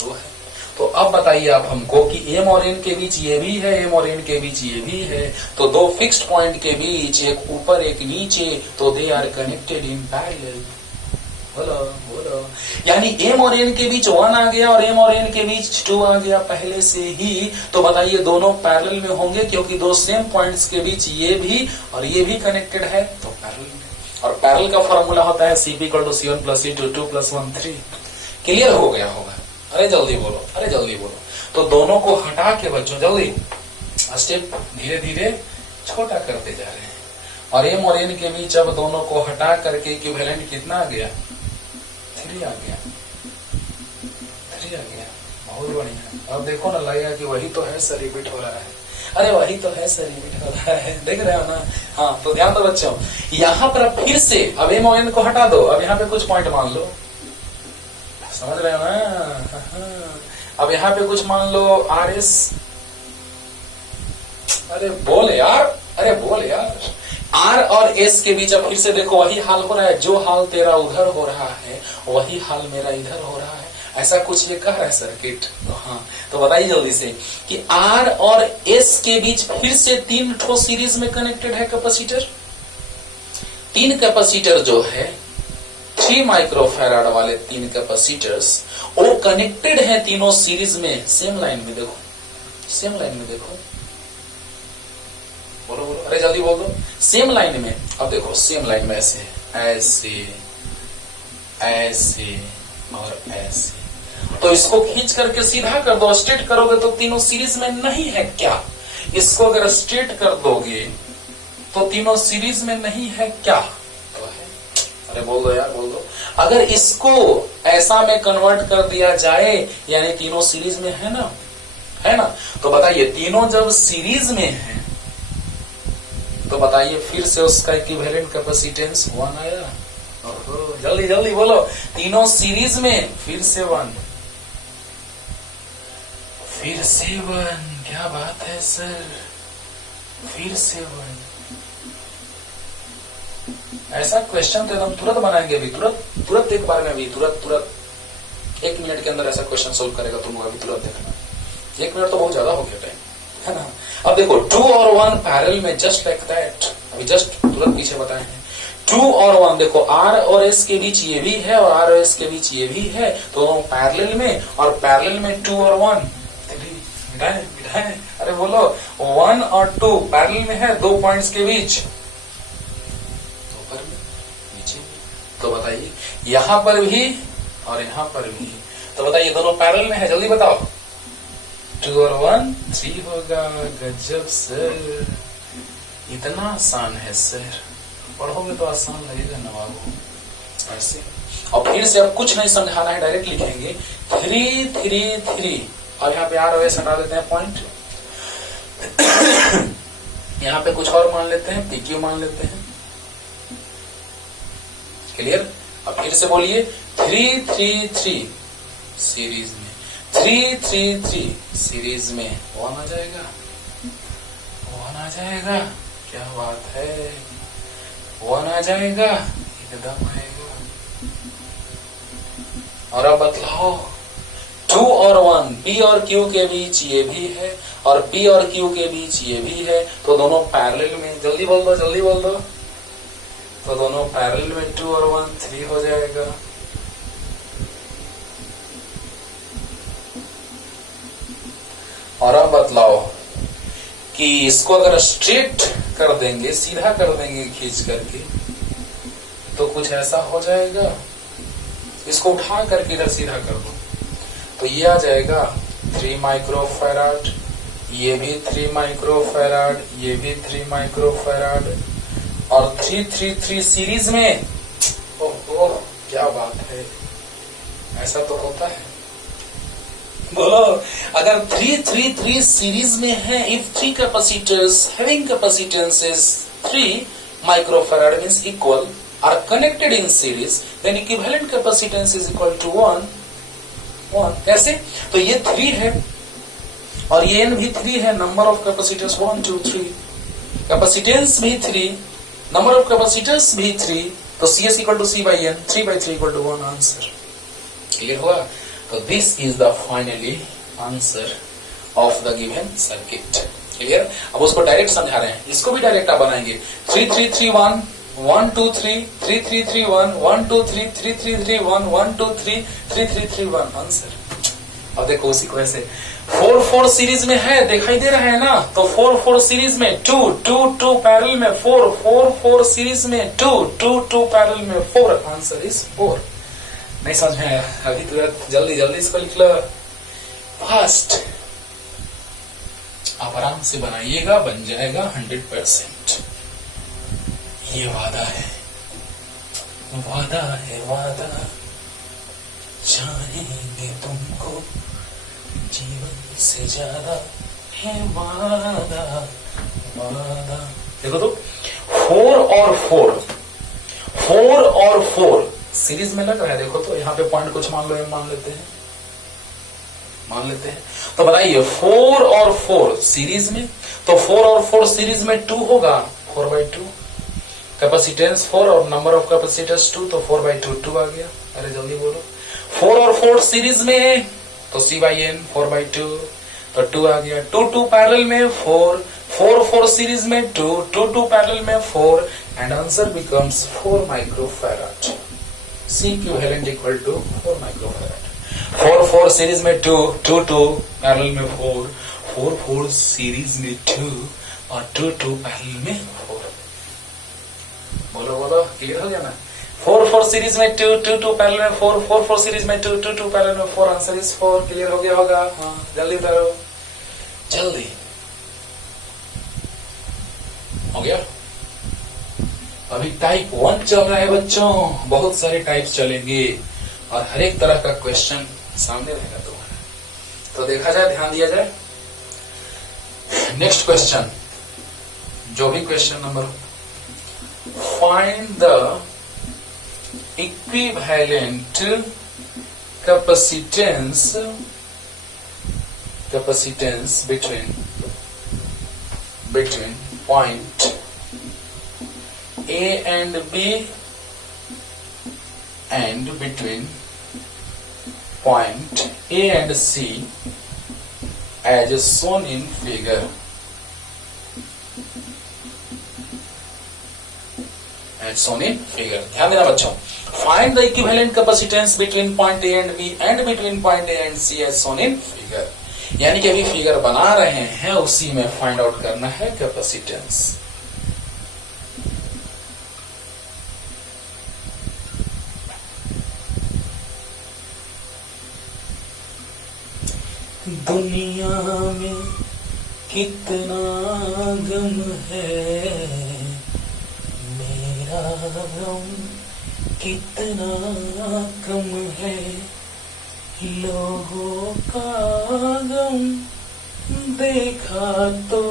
2 है। तो अब बताइए आप हमको कि M और N के बीच ये भी है, M और N के बीच ये भी है, तो 2 फिक्स्ड पॉइंट के बीच, एक ऊपर एक नीचे, तो they are connected in parallel. बोलो, यानी M और N के बीच 1 आ गया और M और N के बीच 2 आ गया पहले से ही। तो बताइए दोनों पैरेलल में होंगे, क्योंकि 2 सेम पॉइंट्स के बीच ये भी और ये भी कनेक्टेड है, तो पैरेलल में। और पैरेलल का फॉर्मूला होता है CP = C1 + C2, 2 + 1 3। क्लियर हो गया होगा? अरे जल्दी बोलो। तो दोनों को हटा के बच्चों जल्दी स्टेप धीरे धीरे छोटा करते जा रहे हैं, और M और N के बीच अब दोनों को हटा करके इक्विवेलेंट कितना आ गया? 3 आ गया। बहुत बढ़िया। अब देखो ना, लगेगा कि वही तो है सर, रिपीट हो रहा है। अरे वही तो है सर, रिपीट हो रहा है, देख रहे हो ना? हाँ, तो ध्यान दो बच्चों, यहाँ पर फिर से अब M और N को हटा दो। अब यहाँ पे कुछ पॉइंट मान लो, समझ रहे हो ना? अब यहाँ पे कुछ मान लो RS, अरे बोल यार, आर और एस के बीच अब फिर से देखो वही हाल हो रहा है, जो हाल तेरा उधर हो रहा है वही हाल मेरा इधर हो रहा है, ऐसा कुछ ये कह रहा है सर्किट। तो हाँ, तो बताइए जल्दी से कि आर और एस के बीच फिर से 3 ठो सीरीज में कनेक्टेड है कैपेसिटर। 3 कैपेसिटर जो है 3 माइक्रोफैराड वाले 3 कैपेसिटर्स वो कनेक्टेड हैं तीनों सीरीज में, सेम लाइन में। देखो सेम लाइन में, देखो बोलो बोलो, अरे जल्दी बोल दो, सेम लाइन में। अब देखो सेम लाइन में ऐसे ऐसे ऐसे और ऐसे, तो इसको खींच करके सीधा कर दो, स्ट्रेट करोगे तो तीनों सीरीज में नहीं है क्या? इसको अगर स्ट्रेट कर दोगे तो तीनों सीरीज में नहीं है क्या? तो है। अरे बोल दो यार, बोल दो। अगर इसको ऐसा में कन्वर्ट कर दिया जाए, यानी तीनों सीरीज में है ना, है ना, तो बताइए तीनों जब सीरीज में है तो बताइए फिर से उसका इक्विवेलेंट कैपेसिटेंस 1 आया। जल्दी जल्दी बोलो, तीनों सीरीज में फिर से 1, फिर से 1, क्या बात है सर, फिर से 1। ऐसा क्वेश्चन तो एकदम तुरंत बनाएंगे अभी, तुरंत एक बार में अभी, तुरंत 1 मिनट के अंदर ऐसा क्वेश्चन सोल्व करेगा तुम लोग, अभी तुरंत देखना। 1 मिनट तो बहुत ज्यादा हो गया टाइम, है ना। अब देखो 2 और 1 पैरेलल में, जस्ट लाइक दैट, अभी जस्ट तुरंत पीछे बताए हैं। 2 और 1 देखो, आर और एस के बीच ये भी है और आर और एस के बीच ये भी है, तो पैरेलल में, और पैरेलल में 2 और 1 मिटाए। अरे बोलो 1 और 2 पैरेलल में है, 2 पॉइंट्स के बीच, ऊपर में नीचे में। तो बताइए यहां पर भी और यहां पर भी, तो बताइए दोनों पैरेलल में है, जल्दी बताओ। 2 और 1 3 होगा। गजब सर, इतना आसान है सर, पढ़ोगे तो आसान लगेगा नवाबो। ऐसे और फिर से अब कुछ नहीं समझाना है, डायरेक्ट लिखेंगे 3 3 3, और यहाँ पे आर और एस हटा देते हैं पॉइंट, यहाँ पे कुछ और मान लेते हैं, पीक्यू मान लेते हैं। क्लियर? अब फिर से बोलिए 3 3 3 सीरीज में, 3 3 3 सीरीज में 1 आ जाएगा, 1 आ जाएगा, क्या बात है, 1 आ जाएगा, एकदम आएगा। और अब बतलाओ 2 और 1 P और Q के बीच ये भी है और P और Q के बीच ये भी है, तो दोनों पैरेलल में, जल्दी बोल दो, जल्दी बोल दो, तो दोनों पैरेलल में 2 और 1 3 हो जाएगा। और अब बतलाओ कि इसको अगर स्ट्रेट कर देंगे, सीधा कर देंगे खींच करके, तो कुछ ऐसा हो जाएगा। इसको उठा करके इधर सीधा कर दो तो ये आ जाएगा 3 माइक्रोफैराड, ये भी 3 माइक्रोफैराड, ये भी 3 माइक्रोफैराड, और 3 3 3 सीरीज में। ओह क्या बात है, ऐसा तो होता है। बोलो, अगर 3 3 3 सीरीज में है, if 3 capacitors having capacitance is 3 microfarad means equal are connected in series, then equivalent capacitance is equal to 1 कैसे? तो ये 3 है और ये n भी 3 है, नंबर ऑफ कैपेसिटर्स 1 2 3, कैपेसिटेंस भी 3, नंबर ऑफ कैपेसिटर्स भी 3, तो CS equal to C by n, 3 by 3 equal to 1 answer. Clear हुआ? तो this is the finally answer of the given circuit. Clear? अब उसको डायरेक्ट समझा रहे हैं, इसको भी डायरेक्ट आप बनाएंगे। 3 3 3 1 1 2 3 3 3 3 1 1 2 3 3 3 3 1 1 2 3 3 3 3 1 आंसर। अब देखो उसी को ऐसे 4 4 सीरीज में है, दिखाई दे रहा है ना, तो 4 4 सीरीज में 2 2 2 पैरेलल में 4 4 4 सीरीज में 2 2 2 पैरेलल में 4, आंसर इज 4। नहीं समझ में आया? अभी तुरंत जल्दी जल्दी इसको लिख लो फास्ट, आप आराम से बनाइएगा, बन जाएगा 100%। ये वादा है, वादा है, वादा, चाहेंगे तुमको जीवन से ज्यादा है, वादा वादा। देखो तो 4 और 4 सीरीज में लग रहा है, देखो तो यहाँ पे पॉइंट कुछ मान लेते हैं, तो बताइए 4 और 4 सीरीज में, तो 4 और 4 सीरीज में 2 होगा, 4 by 2 कैपेसिटेंस 4 और नंबर ऑफ कैपेसिटर्स 2, तो 4/2 2 आ गया। अरे जल्दी बोलो। 4 और 4 सीरीज में है तो C/N 4/2 तो 2 आ गया। 2 पैरेलल में 4, 4 सीरीज में 2 पैरेलल में 4 and answer becomes 4 microfarad. C equivalent equal to 4 microfarad. 4 series में 2 पैरेलल में 4 सीरीज में 2 और 2 पैरेलल में 4। बोलो क्लियर हो गया ना। 4 सीरीज में 2 पैरेलल में 4 सीरीज में 2 पैरेलल में 4 आंसर इज 4। क्लियर हो गया होगा। हाँ जल्दी उतारो, जल्दी हो गया। अभी टाइप 1 चल रहा है बच्चों, बहुत सारे टाइप्स चलेंगे और हर एक तरह का क्वेश्चन सामने रहेगा तुम्हारा, तो देखा जाए, ध्यान दिया जाए। नेक्स्ट क्वेश्चन, जो भी question number, find the equivalent capacitance between point A and B and between point A and C as shown in figure. ध्यान देना बच्चों। Find the equivalent capacitance between point A and B and between point A and C as shown in figure. यानी कि अभी figure बना रहे हैं, उसी में फाइंड आउट करना है कैपेसिटेंस। दुनिया में कितना गम है, मेरा गम कितना कम है, लोगों का गम देखा तो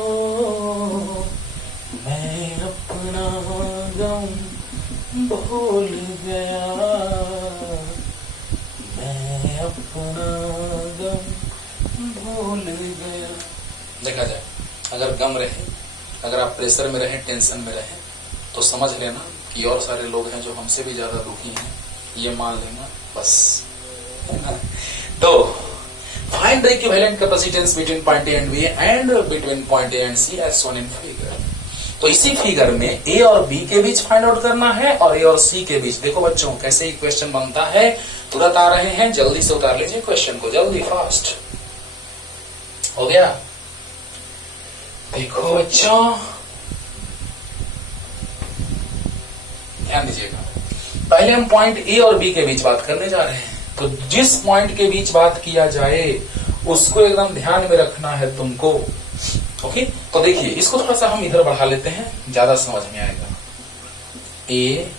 मैं अपना गम भूल गया, मैं अपना गम भूल गया। देखा जाए, अगर गम रहे, अगर आप प्रेशर में रहे, टेंशन में रहे, तो समझ लेना कि और सारे लोग हैं जो हमसे भी ज्यादा दुखी हैं, ये मान लेना बस। तो find the equivalent capacitance between point A and B and between point A and C as shown in figure. तो इसी फिगर में ए और बी के बीच फाइंड आउट करना है और ए और सी के बीच। देखो बच्चों कैसे ही क्वेश्चन बनता है, तुरंत आ रहे हैं, जल्दी से उतार लीजिए क्वेश्चन को, जल्दी फास्ट। हो गया? देखो बच्चों ध्यान दीजिएगा, पहले हम पॉइंट ए और बी के बीच बात करने जा रहे हैं। तो जिस पॉइंट के बीच बात किया जाए उसको एकदम ध्यान में रखना है तुमको। ओके, तो देखिए इसको थोड़ा सा हम इधर बढ़ा लेते हैं, ज्यादा समझ में आएगा। ए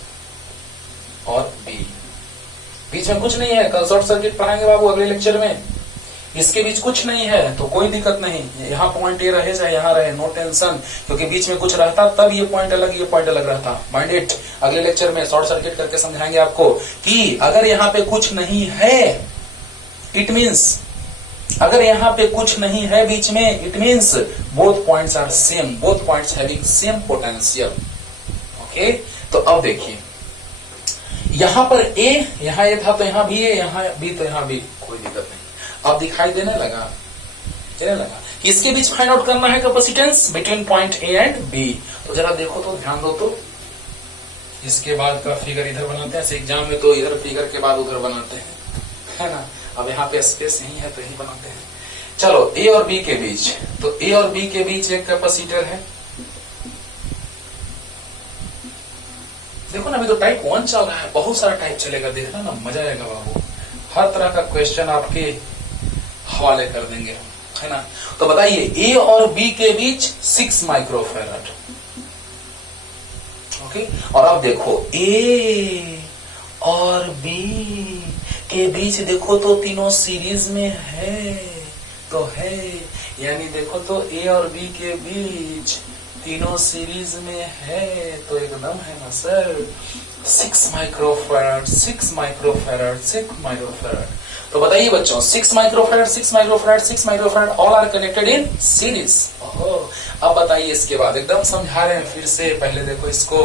और बी बीच में कुछ नहीं है, कल शॉर्ट सर्किट पढ़ाएंगे बाबू अगले लेक्चर में। इसके बीच कुछ नहीं है तो कोई दिक्कत नहीं, यहाँ पॉइंट ए रहे चाहे यहाँ रहे, नो टेंशन, क्योंकि बीच में कुछ रहता तब ये पॉइंट अलग रहता। माइंड इट, अगले लेक्चर में शॉर्ट सर्किट करके समझाएंगे आपको कि अगर यहाँ पे कुछ नहीं है इट मीन्स, अगर यहाँ पे कुछ नहीं है बीच में, it means both points are same, both points having same potential. Okay, तो अब देखिए यहाँ पर ए, यहाँ ए था तो यहाँ भी ए, यहाँ बी तो यहाँ भी, कोई दिक्कत नहीं। अब दिखाई देने लगा इसके बीच फाइंड आउट करना है capacitance between point A and B. तो जरा देखो तो, ध्यान दो तो, इसके बाद का फिगर इधर बनाते हैं, एग्जाम में तो इधर फिगर के बाद उधर बनाते हैं, है ना। अब यहाँ पे स्पेस नहीं है तो यही बनाते हैं। चलो ए और बी के बीच, तो ए और बी के बीच एक कैपेसिटर है। देखो ना, अभी तो टाइप 1 चल रहा है, बहुत सारा टाइप चलेगा, देखना ना, मजा आएगा बाबू। हर तरह का क्वेश्चन आपके हवाले कर देंगे, है ना। तो बताइए ए और बी के बीच 6 माइक्रोफैराड। ओके, और अब देखो ए और बी के बीच देखो तो तीनों सीरीज में है, तो है, यानी देखो तो ए और बी के बीच तीनों सीरीज में है, तो एकदम है ना सर। 6 microfarad, 6 microfarad, 6 microfarad. तो बताइए बच्चों, 6 microfarad, 6 microfarad, 6 microfarad, all are connected in series. अब बताइए इसके बाद, एकदम समझा रहे हैं फिर से, पहले देखो इसको,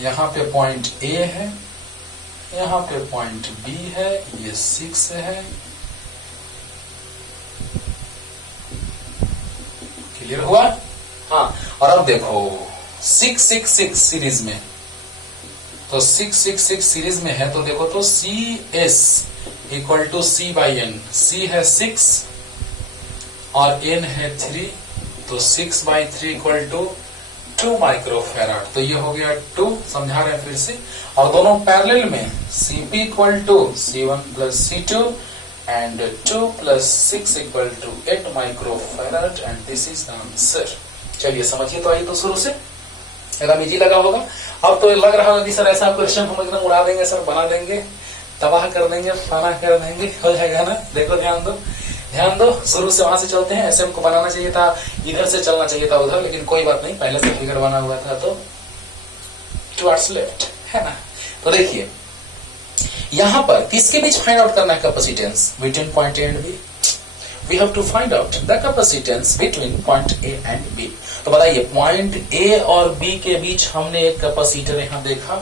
यहाँ पे पॉइंट ए है, यहाँ पे पॉइंट बी है, ये 6 है। क्लियर हुआ? हाँ, और अब देखो 666 सीरीज में, तो 666 सीरीज में है, तो देखो तो C S equal to C by n. C है 6 और एन है 3, तो 6 बाई 3 इक्वल टू 2 माइक्रोफेराड। तो ये हो गया 2, समझा रहे हैं फिर से। और दोनों पैरेलल में Cp equal to C1 plus C2 and 2 plus 6 equal to 8 microfarad and this is the answer. चलिए समझिए तो आइए तो शुरू से, एकदम इजी लगा होगा। अब तो लग रहा होगा कि सर ऐसा क्वेश्चन हम एकदम उड़ा देंगे, सर बना देंगे, तबाह कर देंगे, फाना कर देंगे, हो जाएगा ना। देखो ध्यान दो, ध्यान दो, शुरू से वहां से चलते हैं। ऐसे हमको बनाना चाहिए था, इधर से चलना चाहिए था उधर, लेकिन कोई बात नहीं, पहले से फिगर बना हुआ था तो टुवर्ड्स लेफ्ट है ना। तो देखिए यहां पर किसके बीच फाइंड आउट करना है capacitance between point A and B. We have to find out the capacitance between point A and B. तो बताइए पॉइंट ए और बी के बीच हमने एक कैपेसिटर यहां देखा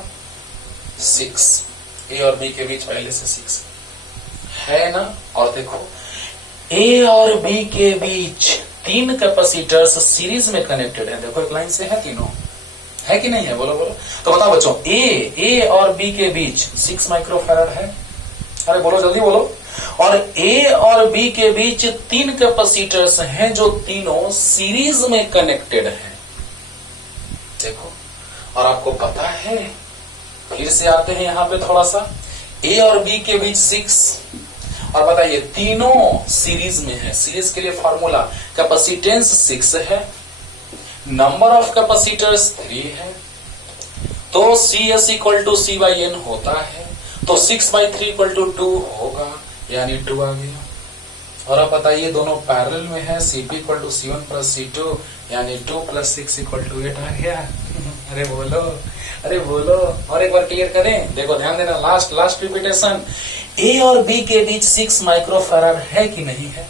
6, ए और बी के बीच पहले से 6 है ना। और देखो ए और बी के बीच 3 कैपेसिटर्स सीरीज में कनेक्टेड है। देखो एक लाइन से है, तीनों है कि नहीं है, बोलो बोलो। तो बताओ बच्चों, ए और बी के बीच 6 माइक्रोफैराड है। अरे बोलो जल्दी बोलो। और ए और बी के बीच 3 कैपेसिटर्स हैं जो तीनों सीरीज में कनेक्टेड हैं। देखो, और आपको पता है, फिर से आते हैं यहां पे थोड़ा सा, ए और बी के बीच 6, और बताइए तीनों सीरीज में है। सीरीज के लिए फॉर्मूला कैपेसिटेंस 6 है, नंबर ऑफ कैपेसिटर्स 3 है, तो C S equal to C by N होता है, तो 6 बाई 3 इक्वल टू 2 होगा, यानी 2 आ गया। और अब बताइए दोनों पैरेलल में है, Cp equal to C1 plus C2 यानी 2 प्लस 6 इक्वल टू 8 आ गया। अरे बोलो, अरे बोलो, और एक बार क्लियर करें। देखो ध्यान देना, लास्ट रिपीटेशन। ए और बी के बीच 6 माइक्रोफैराड है कि नहीं है?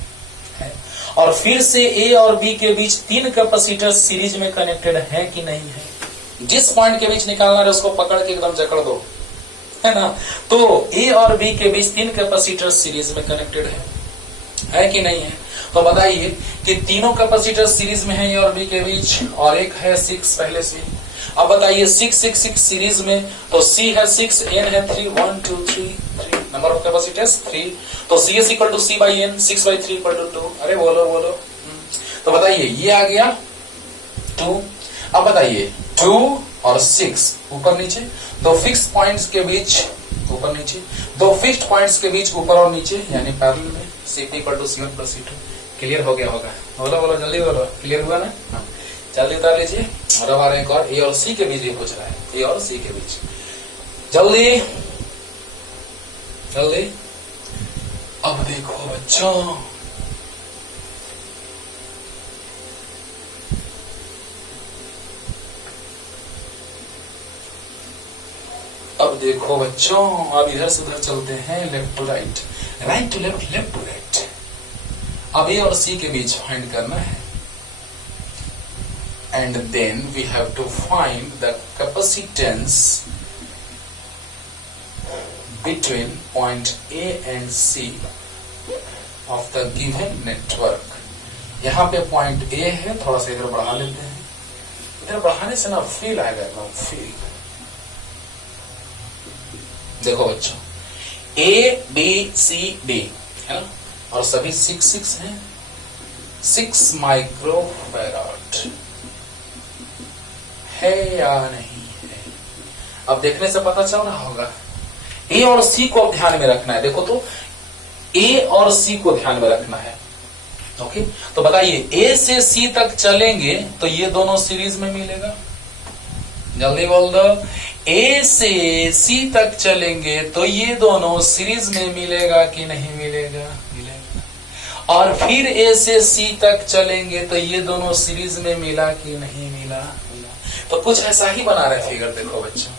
है। और फिर से ए और बी के बीच 3 कैपेसिटर सीरीज में कनेक्टेड है कि नहीं है? जिस पॉइंट के बीच निकालना है उसको पकड़ के एकदम जकड़ दो, है ना। तो ए और बी के बीच 3 कैपेसिटर सीरीज में कनेक्टेड है कि नहीं है? तो बताइए कि तीनों कैपेसिटर सीरीज में है ए और बी के बीच, और एक है 6 पहले से। अब बताइए 6 सीरीज में, तो सी है 6, एन है 3, 1 2 3 नंबर ऑफ कैपेसिटर्स 3, तो C S equal to C by N, 6 by 3 equal to 2। अरे बोलो बोलो। तो बताइए ये आ गया 2। अब बताइए 2 और 6 ऊपर नीचे, दो फिक्स पॉइंट्स के बीच ऊपर नीचे, दो फिक्स्ड पॉइंट्स के बीच ऊपर और नीचे, यानी पैरेलल में Cp equal to C1 plus C2। Clear हो गया होगा? बोलो बोलो जल्दी बोलो, क्लियर हुआ ना? हाँ। जल्दी उतार लीजिए। और अब आ रहे हैं और ए और सी के बीच भी पूछ रहा है, ए और सी के बीच। जल्दी जल्दी। अब देखो बच्चों, अब देखो बच्चों, अब इधर से उधर चलते हैं, left to right, right to left, left to right. अब ए और सी के बीच फाइंड करना है, and then we have to find the capacitance between point A and C of the given network. यहां पे पॉइंट ए है, थोड़ा सा इधर बढ़ा लेते हैं। इधर बढ़ाने से ना फील आएगा, एकदम फील। देखो बच्चों, ए बी सी डी है ना, और सभी 6 हैं, 6 माइक्रोफैराड है या नहीं है? अब देखने से पता चल रहा होगा। ए और सी को अब ध्यान में रखना है। देखो तो ए और सी को ध्यान में रखना है। ओके, तो बताइए ए से सी तक चलेंगे तो ये दोनों सीरीज में मिलेगा। जल्दी बोल दो। ए से सी तक चलेंगे तो ये दोनों सीरीज में मिलेगा कि नहीं मिलेगा? मिलेगा। और फिर ए से सी तक चलेंगे तो ये दोनों सीरीज में मिला कि नहीं मिला? मिला। तो कुछ ऐसा ही बना रहे फिगर। देखो बच्चों,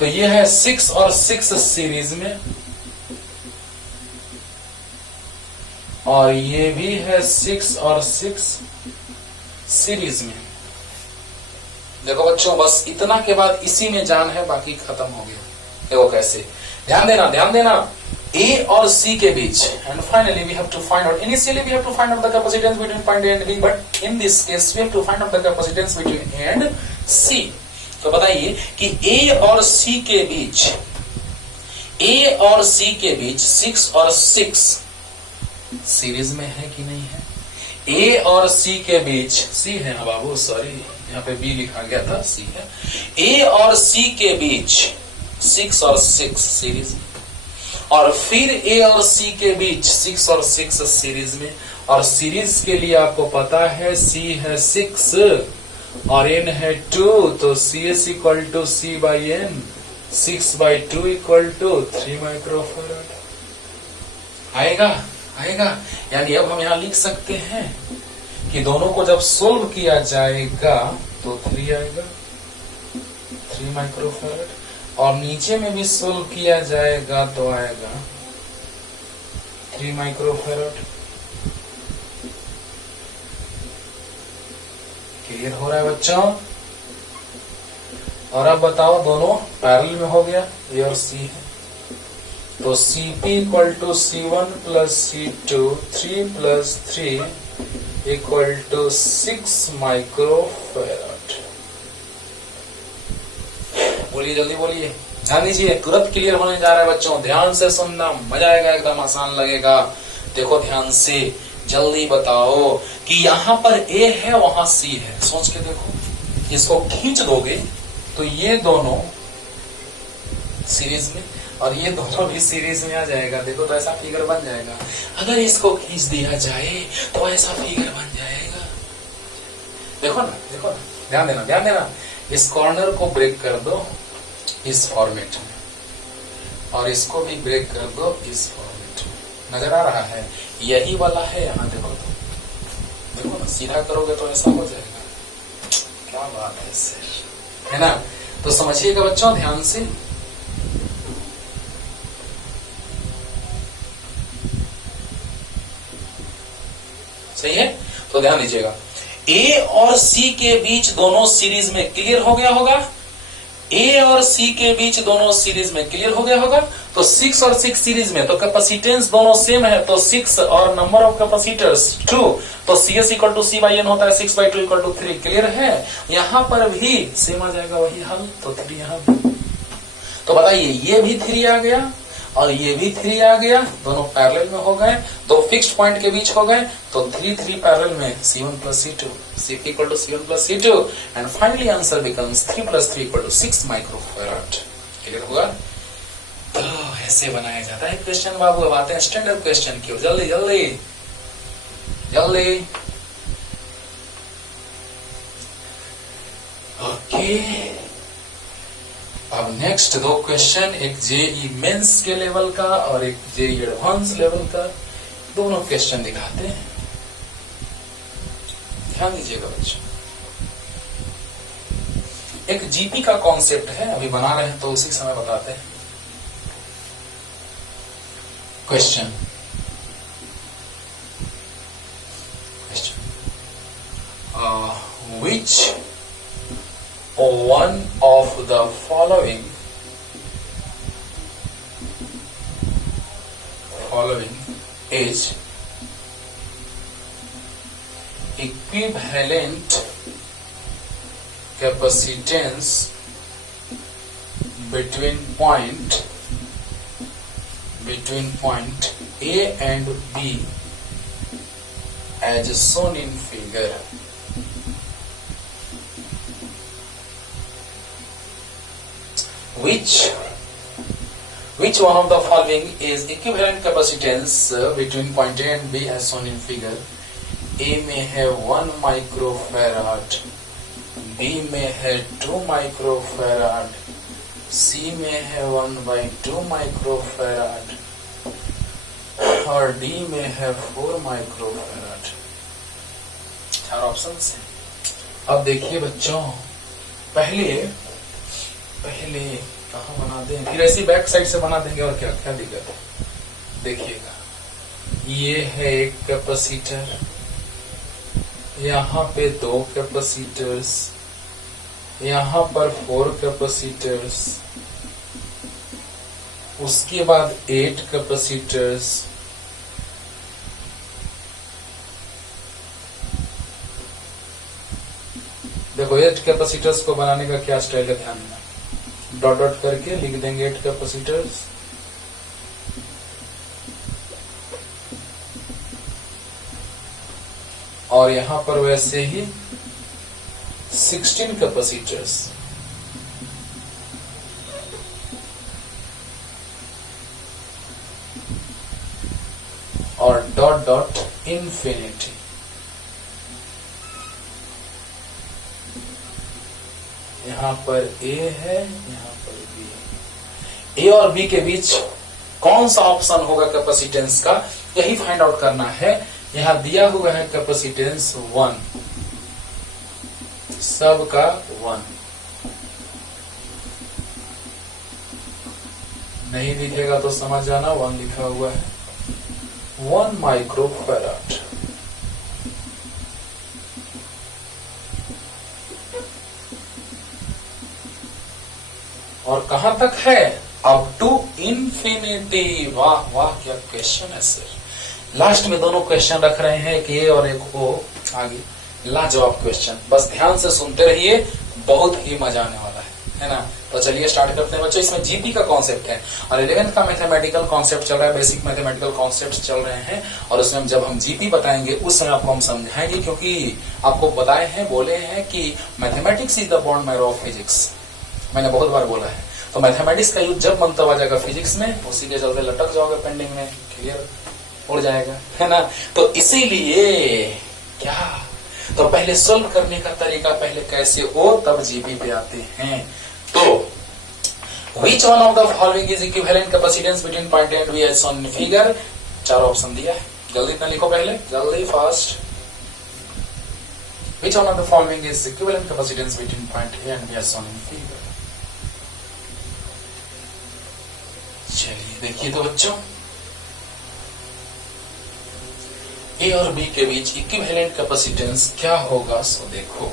तो ये है 6 और 6 सीरीज में, और ये भी है 6 और 6 सीरीज में। देखो बच्चों, बस इतना के बाद इसी में जान है, बाकी खत्म हो गया। देखो कैसे, ध्यान देना A और C के बीच, and finally we have to find out, initially we have to find out the capacitance between point A and B, but in this case we have to find out the capacitance between A and C। तो बताइए कि A और C के बीच, A और C के बीच 6 और 6 series में है कि नहीं है? A और C के बीच, C है बाबू, सॉरी यहाँ पे B लिखा गया था, C है। A और C के बीच 6 और 6 सीरीज में, और फिर A और C के बीच 6 और 6 सीरीज में, और सीरीज के लिए आपको पता है C है 6 और N है 2, तो CS equal to C/N, 6/2 equal to 3 microfarad. आएगा? यानी अब हम यहाँ लिख सकते हैं कि दोनों को जब सोल्व किया जाएगा तो 3 आएगा, 3 माइक्रोफैराड, और नीचे में भी सोल्व किया जाएगा तो आएगा 3 माइक्रोफैराड। क्लियर हो रहा है बच्चों? और अब बताओ, दोनों पैरेलल में हो गया, ए और सी है, तो Cp equal to C1 plus C2, 3 plus 3 equal to 6 microfarad. बोलिए, जल्दी बोलिए, ध्यान दीजिए, तुरंत क्लियर होने जा रहा है बच्चों, ध्यान से सुनना, मजा आएगा, एकदम आसान लगेगा। देखो ध्यान से, जल्दी बताओ कि यहाँ पर A है, वहां C है, सोच के देखो, इसको खींच दोगे तो ये दोनों सीरीज में और ये दोनों भी सीरीज में आ जाएगा। देखो तो ऐसा फिगर बन जाएगा। अगर इसको खींच दिया जाए तो ऐसा फिगर बन जाएगा। देखो ना, ध्यान देना, इस कॉर्नर को ब्रेक कर दो इस फॉर्मेट में, और इसको भी ब्रेक कर दो इस फॉर्मेट में। नजर आ रहा है? यही वाला है यहाँ, देखो ना, सीधा करोगे तो ऐसा हो जाएगा। क्या बात है सर, है ना? तो समझिएगा बच्चों ध्यान से। सही है? तो ध्यान दीजिएगा, A और C के बीच दोनों सीरीज में क्लियर हो गया होगा। A और C के बीच दोनों सीरीज में क्लियर हो गया होगा। तो 6 और 6 सीरीज में, तो कैपेसिटेंस दोनों सेम है, तो 6 और नंबर ऑफ कैपेसिटर्स 2, तो CS इक्वल टू C/N होता है, 6/2 इक्वल टू 3। क्लियर है? यहां पर भी सेम आ जाएगा वही हल, तो 3 यहां भी। तो बताइए, ये भी 3 आ गया और ये भी 3 आ गया, दोनों पैरेलल में हो गए, दो फिक्स्ड पॉइंट के बीच हो गए, तो 3 पैरेलल में C1 plus C2, Cp equal to C1 plus C2, and finally answer becomes 3 plus 3 equal to 6 microfarad. Clear हुआ? तो ऐसे बनाया जाता है क्वेश्चन बाबू। अब आते हैं स्टैंडर्ड क्वेश्चन की ओर, जल्दी। ओके, अब नेक्स्ट 2 क्वेश्चन, एक JEE मेंस के लेवल का और एक JEE एडवांस लेवल का, दोनों क्वेश्चन दिखाते हैं। ध्यान दीजिएगा बच्चों, एक GP का कॉन्सेप्ट है, अभी बना रहे हैं तो उसी समय बताते हैं। Question, which one of the following is equivalent capacitance between point A and B as shown in figure? Which one of the following is equivalent capacitance between point A and B as shown in figure? A में है 1 microfarad, B में है 2 microfarad, C में है 1/2 microfarad, और D में है 4 microfarad. 4 option है। अब देखिए बच्चों, पहले कहाँ बना दें, फिर ऐसी बैक साइड से बना देंगे और क्या क्या दिक्कत है। देखिएगा ये है एक कैपेसिटर, यहाँ पे 2 कैपेसिटर्स, यहाँ पर 4 कैपेसिटर्स, उसके बाद 8 कैपेसिटर्स, देखो 8 कैपेसिटर्स को बनाने का क्या स्टाइल है ध्यान देना, डॉट डॉट करके लिख देंगे 8 कैपेसिटर्स, और यहां पर वैसे ही 16 कैपेसिटर्स, और डॉट डॉट इंफिनिटी। यहां पर ए है, यहां पर बी है। ए और बी के बीच कौन सा ऑप्शन होगा कैपेसिटेंस का, यही फाइंड आउट करना है। यहां दिया हुआ है कैपेसिटेंस 1, सबका 1, नहीं दिखेगा तो समझ जाना 1 लिखा हुआ है, 1 माइक्रोफैराड। और कहां तक है, अप टू इंफिनिटी। वाह वाह क्या क्वेश्चन है सर। लास्ट में दोनों क्वेश्चन रख रहे हैं, एक ए और एक ओ, आगे लाजवाब क्वेश्चन, बस ध्यान से सुनते रहिए, बहुत ही मजा आने वाला है ना। तो चलिए स्टार्ट करते हैं बच्चों। इसमें जीपी का कॉन्सेप्ट है और 11th का मैथमेटिकल कॉन्सेप्ट चल रहा है, बेसिक मैथमेटिकल कॉन्सेप्ट चल रहे हैं, और उसमें जब हम जीपी बताएंगे उस समय आपको हम समझाएंगे, क्योंकि आपको बताए हैं, बोले हैं कि mathematics is the born marrow of physics, मैंने बहुत बार बोला है। तो मैथमेटिक्स का यूज जब मन तब आ जाएगा फिजिक्स में, उसी के चलते लटक जाओगे पेंडिंग में, क्लियर उड़ जाएगा, है ना। तो इसीलिए क्या, तो पहले सोल्व करने का तरीका पहले कैसे हो, तब जीपी पे आते हैं। तो which one of the following is equivalent capacitance between point A and B as shown in figure, 4 option दिया है, जल्दी इतना लिखो पहले, जल्दी fast. which one of the following is equivalent capacitance between point A and B as shown in figure। चलिए देखिए तो बच्चों, ए और बी के बीच इक्विवेलेंट कैपेसिटेंस क्या होगा। सो देखो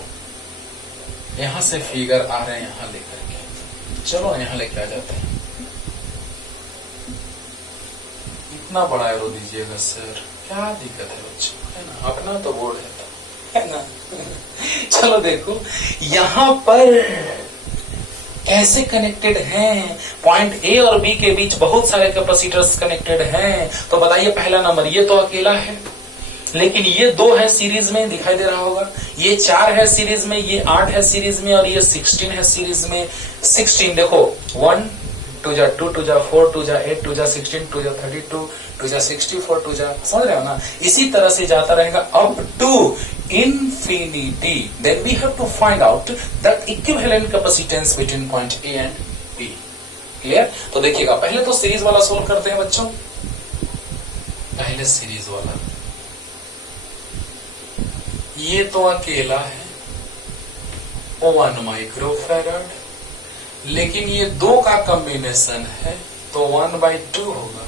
यहां से फिगर आ रहे हैं, यहां लेकर के चलो यहां लेके आ जाते हैं। इतना बड़ा एरो दीजिएगा सर, क्या दिक्कत है बच्चों, है ना, अपना तो बोर्ड है ना। चलो देखो यहां पर कैसे कनेक्टेड हैं, पॉइंट ए और बी के बीच बहुत सारे कैपेसिटर्स कनेक्टेड हैं। तो बताइए पहला नंबर, ये तो अकेला है, लेकिन ये 2 है सीरीज में, दिखाई दे रहा होगा, ये 4 है सीरीज में, ये 8 है सीरीज में, और ये 16 है सीरीज में। 16 देखो 1 2 जा 2 2 जा 4 2 जा 8 2 जा 16 2 जा 32 2 जा 64 2 जा, समझ रहे हो ना। इसी तरह से जाता रहेगा up to infinity। Then we have to find out the equivalent capacitance between point A and B। Clear. तो देखिएगा पहले तो सीरीज वाला सोल्व करते हैं बच्चों, पहले सीरीज वाला। ये तो अकेला है 1 माइक्रोफैराड, लेकिन ये 2 का कॉम्बिनेशन है तो 1/2 होगा,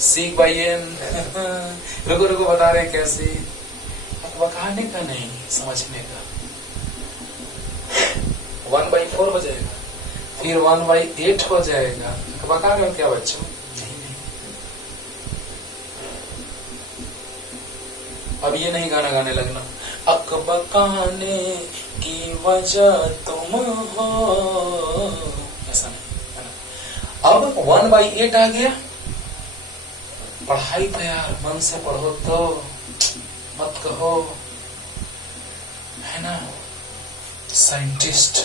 C/N। रुको रुको बता रहे हैं कैसे, बताने का नहीं, समझने का। 1/4 हो जाएगा, फिर 1/8 हो जाएगा, बता रहे हो क्या बच्चों। अब ये नहीं गाना गाने लगना, अकबकाने की वजह तुम हो, ऐसा नहीं है ना। अब 1/8 आ गया, पढ़ाई तो यार मन से पढ़ो तो मत कहो, है ना। साइंटिस्ट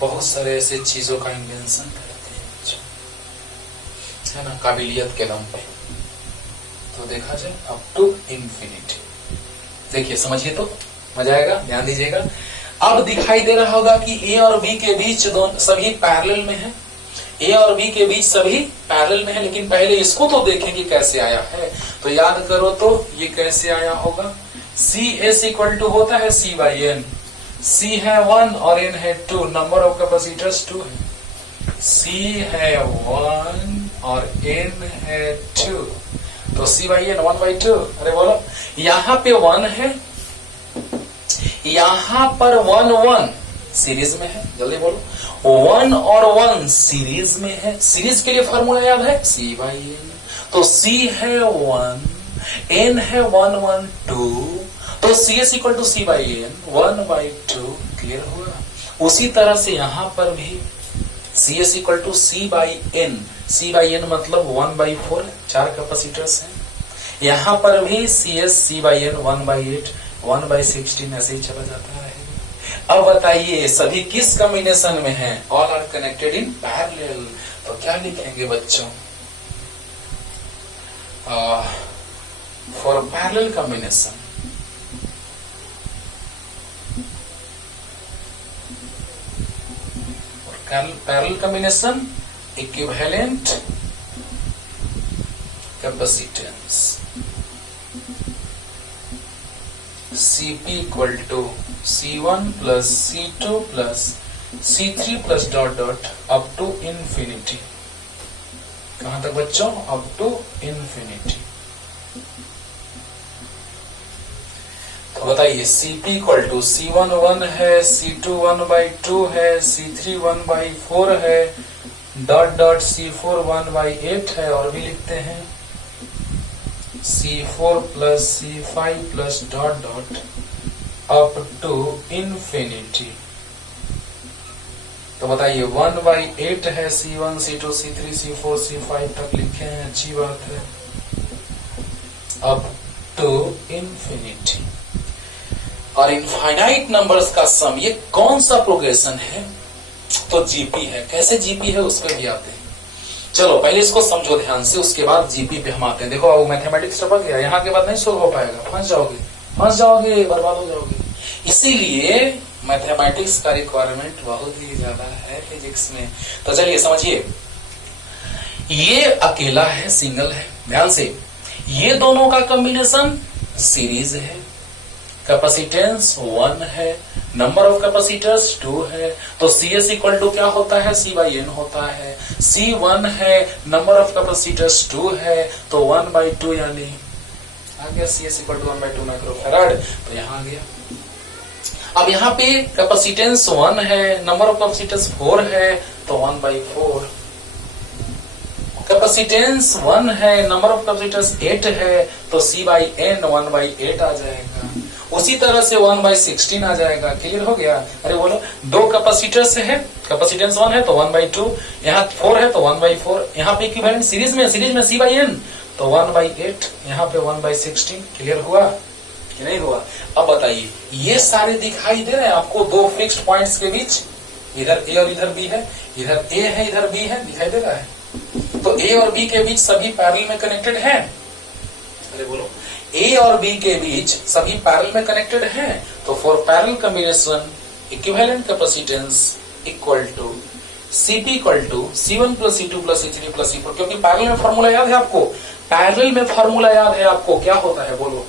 बहुत सारे ऐसे चीजों का इन्वेंशन करते हैं, है ना, काबिलियत के दम पे। तो देखा जाए अप टू इंफिनिटी। देखिए समझिए तो मजा आएगा, ध्यान दीजिएगा। अब दिखाई दे रहा होगा कि ए और बी के बीच दोनों सभी पैरेलल में है, ए और बी के बीच सभी पैरेलल में है, लेकिन पहले इसको तो देखें कि कैसे आया है। तो याद करो तो ये कैसे आया होगा, सी एस इक्वल टू होता है C/N, C है 1 और N है 2, नंबर ऑफ कैपेसिटर्स 2 है। C है 1 और N है 2, तो C बाई N 1/2। अरे बोलो, यहां पे 1 है, यहां पर 1 1 सीरीज में है, जल्दी बोलो। 1 और 1 सीरीज में है, सीरीज के लिए फॉर्मूला याद है C बाई N, तो C है 1, N है 1 1 2, तो CS equal to C by N 1/2। Clear हुआ। उसी तरह से यहां पर भी CS equal to C by N, C by N मतलब 1/4, 4 कैपेसिटर्स हैं। यहां पर भी CS C बाई N 1/8, 1/16 ऐसे ही चला जाता है। अब बताइए सभी किस कॉम्बिनेशन में हैं? All are connected in parallel. तो क्या लिखेंगे बच्चों? For parallel combination parallel combination equivalent capacitance Cp equal to C1 plus C2 plus C3 plus dot dot up to infinity. कहां तक बच्चों? Up to infinity. तो बताइए Cp इक्वल टू C1 1 है, C2 1/2 है, C3 1/4 है, डॉट डॉट C4 1/8 है, और भी लिखते हैं C4 plus C5 plus dot dot up to infinity. तो बताइए 1/8 है, C1 C2 C3 C4 C5 तक लिखे हैं, अच्छी बात है। अप टू इंफिनिटी और इनफाइनाइट नंबर्स का सम, ये कौन सा प्रोग्रेशन है? तो जीपी है। कैसे जीपी है उस पर भी आते हैं। चलो पहले इसको समझो ध्यान से, उसके बाद जीपी पे हम आते हैं। देखो अब मैथमेटिक्स टपक गया, यहाँ के बाद नहीं सोल्व हो पाएगा, फंस जाओगे, बर्बाद हो जाओगे। इसीलिए मैथमेटिक्स का रिक्वायरमेंट बहुत ही ज्यादा है फिजिक्स में। तो चलिए समझिए, ये अकेला है, सिंगल है, ध्यान से। ये दोनों का कॉम्बिनेशन सीरीज है, कैपेसिटेंस 1 है, नंबर ऑफ कैपेसिटर्स 2 है, तो CS इक्वल टू क्या होता है? C बाई N होता है। C1 है, नंबर ऑफ कैपेसिटर्स 2 है, तो 1/2 यानी आ गया CS इक्वल टू 1/2 माइक्रोफैराड। तो यहां आ गया। अब यहाँ पे कैपेसिटेंस 1 है, नंबर ऑफ कैपेसिटर्स 4 है, तो 1/4। कैपेसिटेंस 1 है, नंबर ऑफ कैपेसिटर्स 8 है, तो C बाई N 1/8 आ जाएगा। उसी तरह से 1/16 आ जाएगा। क्लियर हो गया? अरे बोलो, दो कैपेसिटर्स है, कैपेसिटेंस 1 है तो 1/2, यहाँ 4 है तो 1/4, यहाँ पे इक्विवेलेंट सीरीज में C बाई N तो 1/8, यहाँ पे 1/16। क्लियर हुआ कि नहीं हुआ? अब बताइए, ये सारे दिखाई दे रहे हैं आपको दो फिक्स्ड पॉइंट्स के बीच? इधर A और इधर B है, इधर A है इधर B है, दिखाई दे रहा है? तो A और B के बीच सभी पैरेलल में कनेक्टेड है। अरे बोलो, A और B के बीच सभी पैरेलल में कनेक्टेड हैं। तो for parallel combination equivalent capacitance equal to Cp equal to C1 plus C2 plus C3 plus C4। क्योंकि पैरेलल में फॉर्मूला याद है आपको, पैरेलल में फॉर्मूला याद है आपको, क्या होता है बोलो?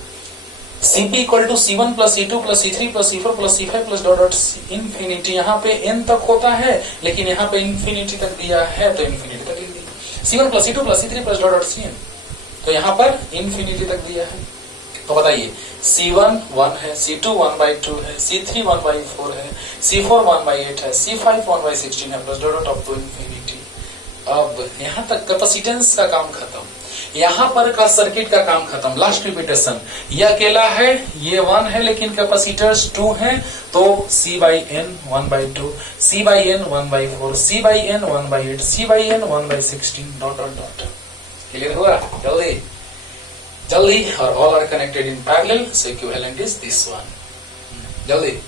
Cp equal to C1 plus C2 plus C3 plus C4 plus C5 plus dot dot infinity. यहाँ पे n तक होता है, लेकिन यहाँ पे इंफिनिटी तक दिया है, तो इंफिनिटी तक लिख दिया। C1 plus C2 plus C3 plus dot dot Cn, तो यहाँ पर इंफिनिटी तक दिया है। तो बताइए, C1 1 है, C2 1/2 है, C3 1/4 है, C4 1/8 है, C5 1/16 है, plus dot dot up to infinity. अब यहाँ तक कैपेसिटेंस का काम खत्म, यहाँ पर का सर्किट का काम खत्म। लास्ट रिपीटेशन, ये अकेला है, ये 1 है, लेकिन कैपेसिटर्स 2 हैं, तो C by N 1/2, C by N 1/4, C by N 1/8, C by N 1/16 dot dot dot. Clear हुआ? जल्दी और all are connected in parallel, so equivalent is this one. जल्दी।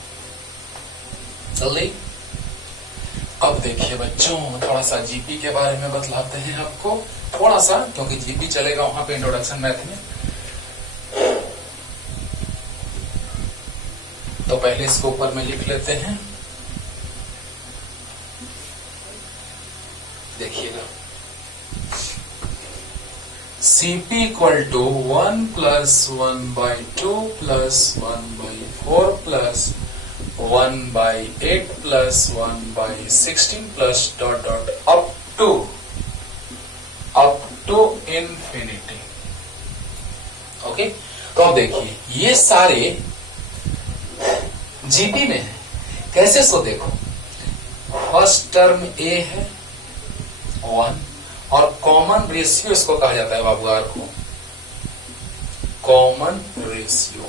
अब देखिए बच्चों, थोड़ा सा जीपी के बारे में बतलाते हैं आपको, थोड़ा सा, क्योंकि जीपी चलेगा वहां पे इंट्रोडक्शन मैथ में। तो पहले इसको ऊपर में लिख लेते हैं, देखिएगा। Cp equal to 1 plus 1/2 plus 1/4 plus 1/8 plus 1/16 plus dot dot up to infinity. Okay, तो अब देखिए ये सारे जीपी में है। कैसे सो देखो, फर्स्ट टर्म ए है 1 और कॉमन रेशियो इसको कहा जाता है बाबू आर को, कॉमन रेशियो।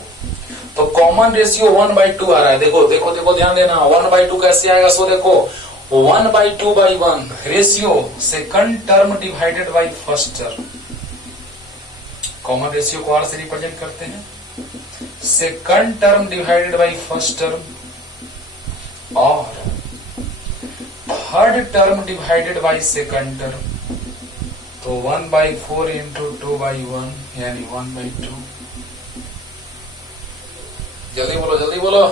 तो कॉमन रेशियो 1/2 आ रहा है। देखो देखो देखो ध्यान देना, 1/2 कैसे आएगा? सो देखो 1/2/1 ratio second term divided by first term. Common ratio को आर से रिप्रेजेंट करते हैं, second term divided by first term और third term divided by second term. तो 1/4 इंटू 2/1 यानी 1/2। जल्दी बोलो जल्दी बोलो,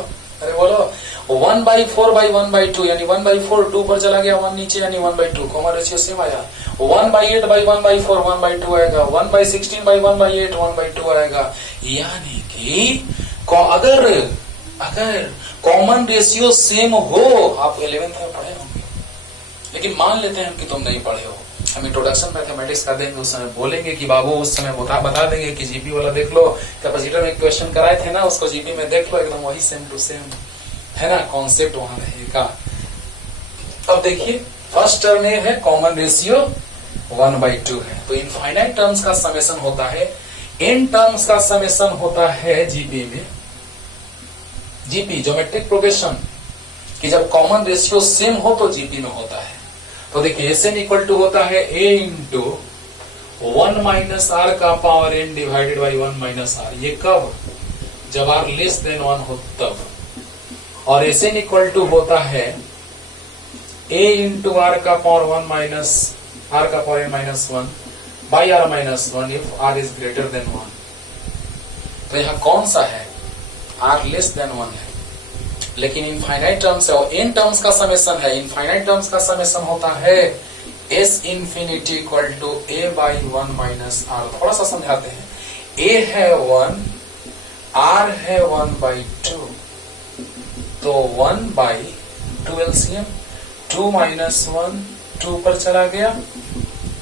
अरे बोलो। 1/4/1/2 यानी 1/4 2 पर चला गया, 1 नीचे यानी 1/2। कॉमन रेशियो सेम आया। 1/8/1/4 1/2 आएगा। 1/16/1/8 1/2 आएगा। यानी कि अगर कॉमन रेशियो सेम हो, आप 11th में पढ़े होंगे, लेकिन मान लेते हैं कि तुम नहीं पढ़े हो, हम इंट्रोडक्शन मैथमेटिक्स का देंगे, उस समय बोलेंगे कि बाबू उस समय बता देंगे कि जीपी वाला देख लो, कैपेसिटर में एक क्वेश्चन कराए थे ना, उसको जीपी में देख लो, एकदम वही सेम टू सेम है ना, कॉन्सेप्ट वहां रहेगा। अब देखिए फर्स्ट टर्म ये है, कॉमन रेशियो 1/2 है। तो इनफाइनाइट टर्म्स का समेशन होता है, एन टर्म्स का समेशन होता है जीपी में। जीपी ज्योमेट्रिक प्रोग्रेशन कि जब कॉमन रेशियो सेम हो तो जीपी में होता है। तो देखिए एस एन इक्वल टू होता है ए इंटू 1 माइनस आर का power N divided by 1 minus r. ये कब? जब आर लेस देन 1 हो तब। और एस एन इक्वल टू होता है ए इंटू आर का पावर 1 माइनस आर का power N minus 1 by are minus 1 if are is greater than 1। तो यहां कौन सा है? आर लेस देन 1 है, लेकिन इनफाइनाइट टर्म्स है और इन टर्म्स का समेशन है। इनफाइनाइट टर्म्स का समेशन होता है S infinity equal to a by 1 minus r. थोड़ा सा समझाते हैं। ए है 1, आर है 1/2, तो 1/2 एलसीएम, 2 माइनस 1 2 पर चला गया,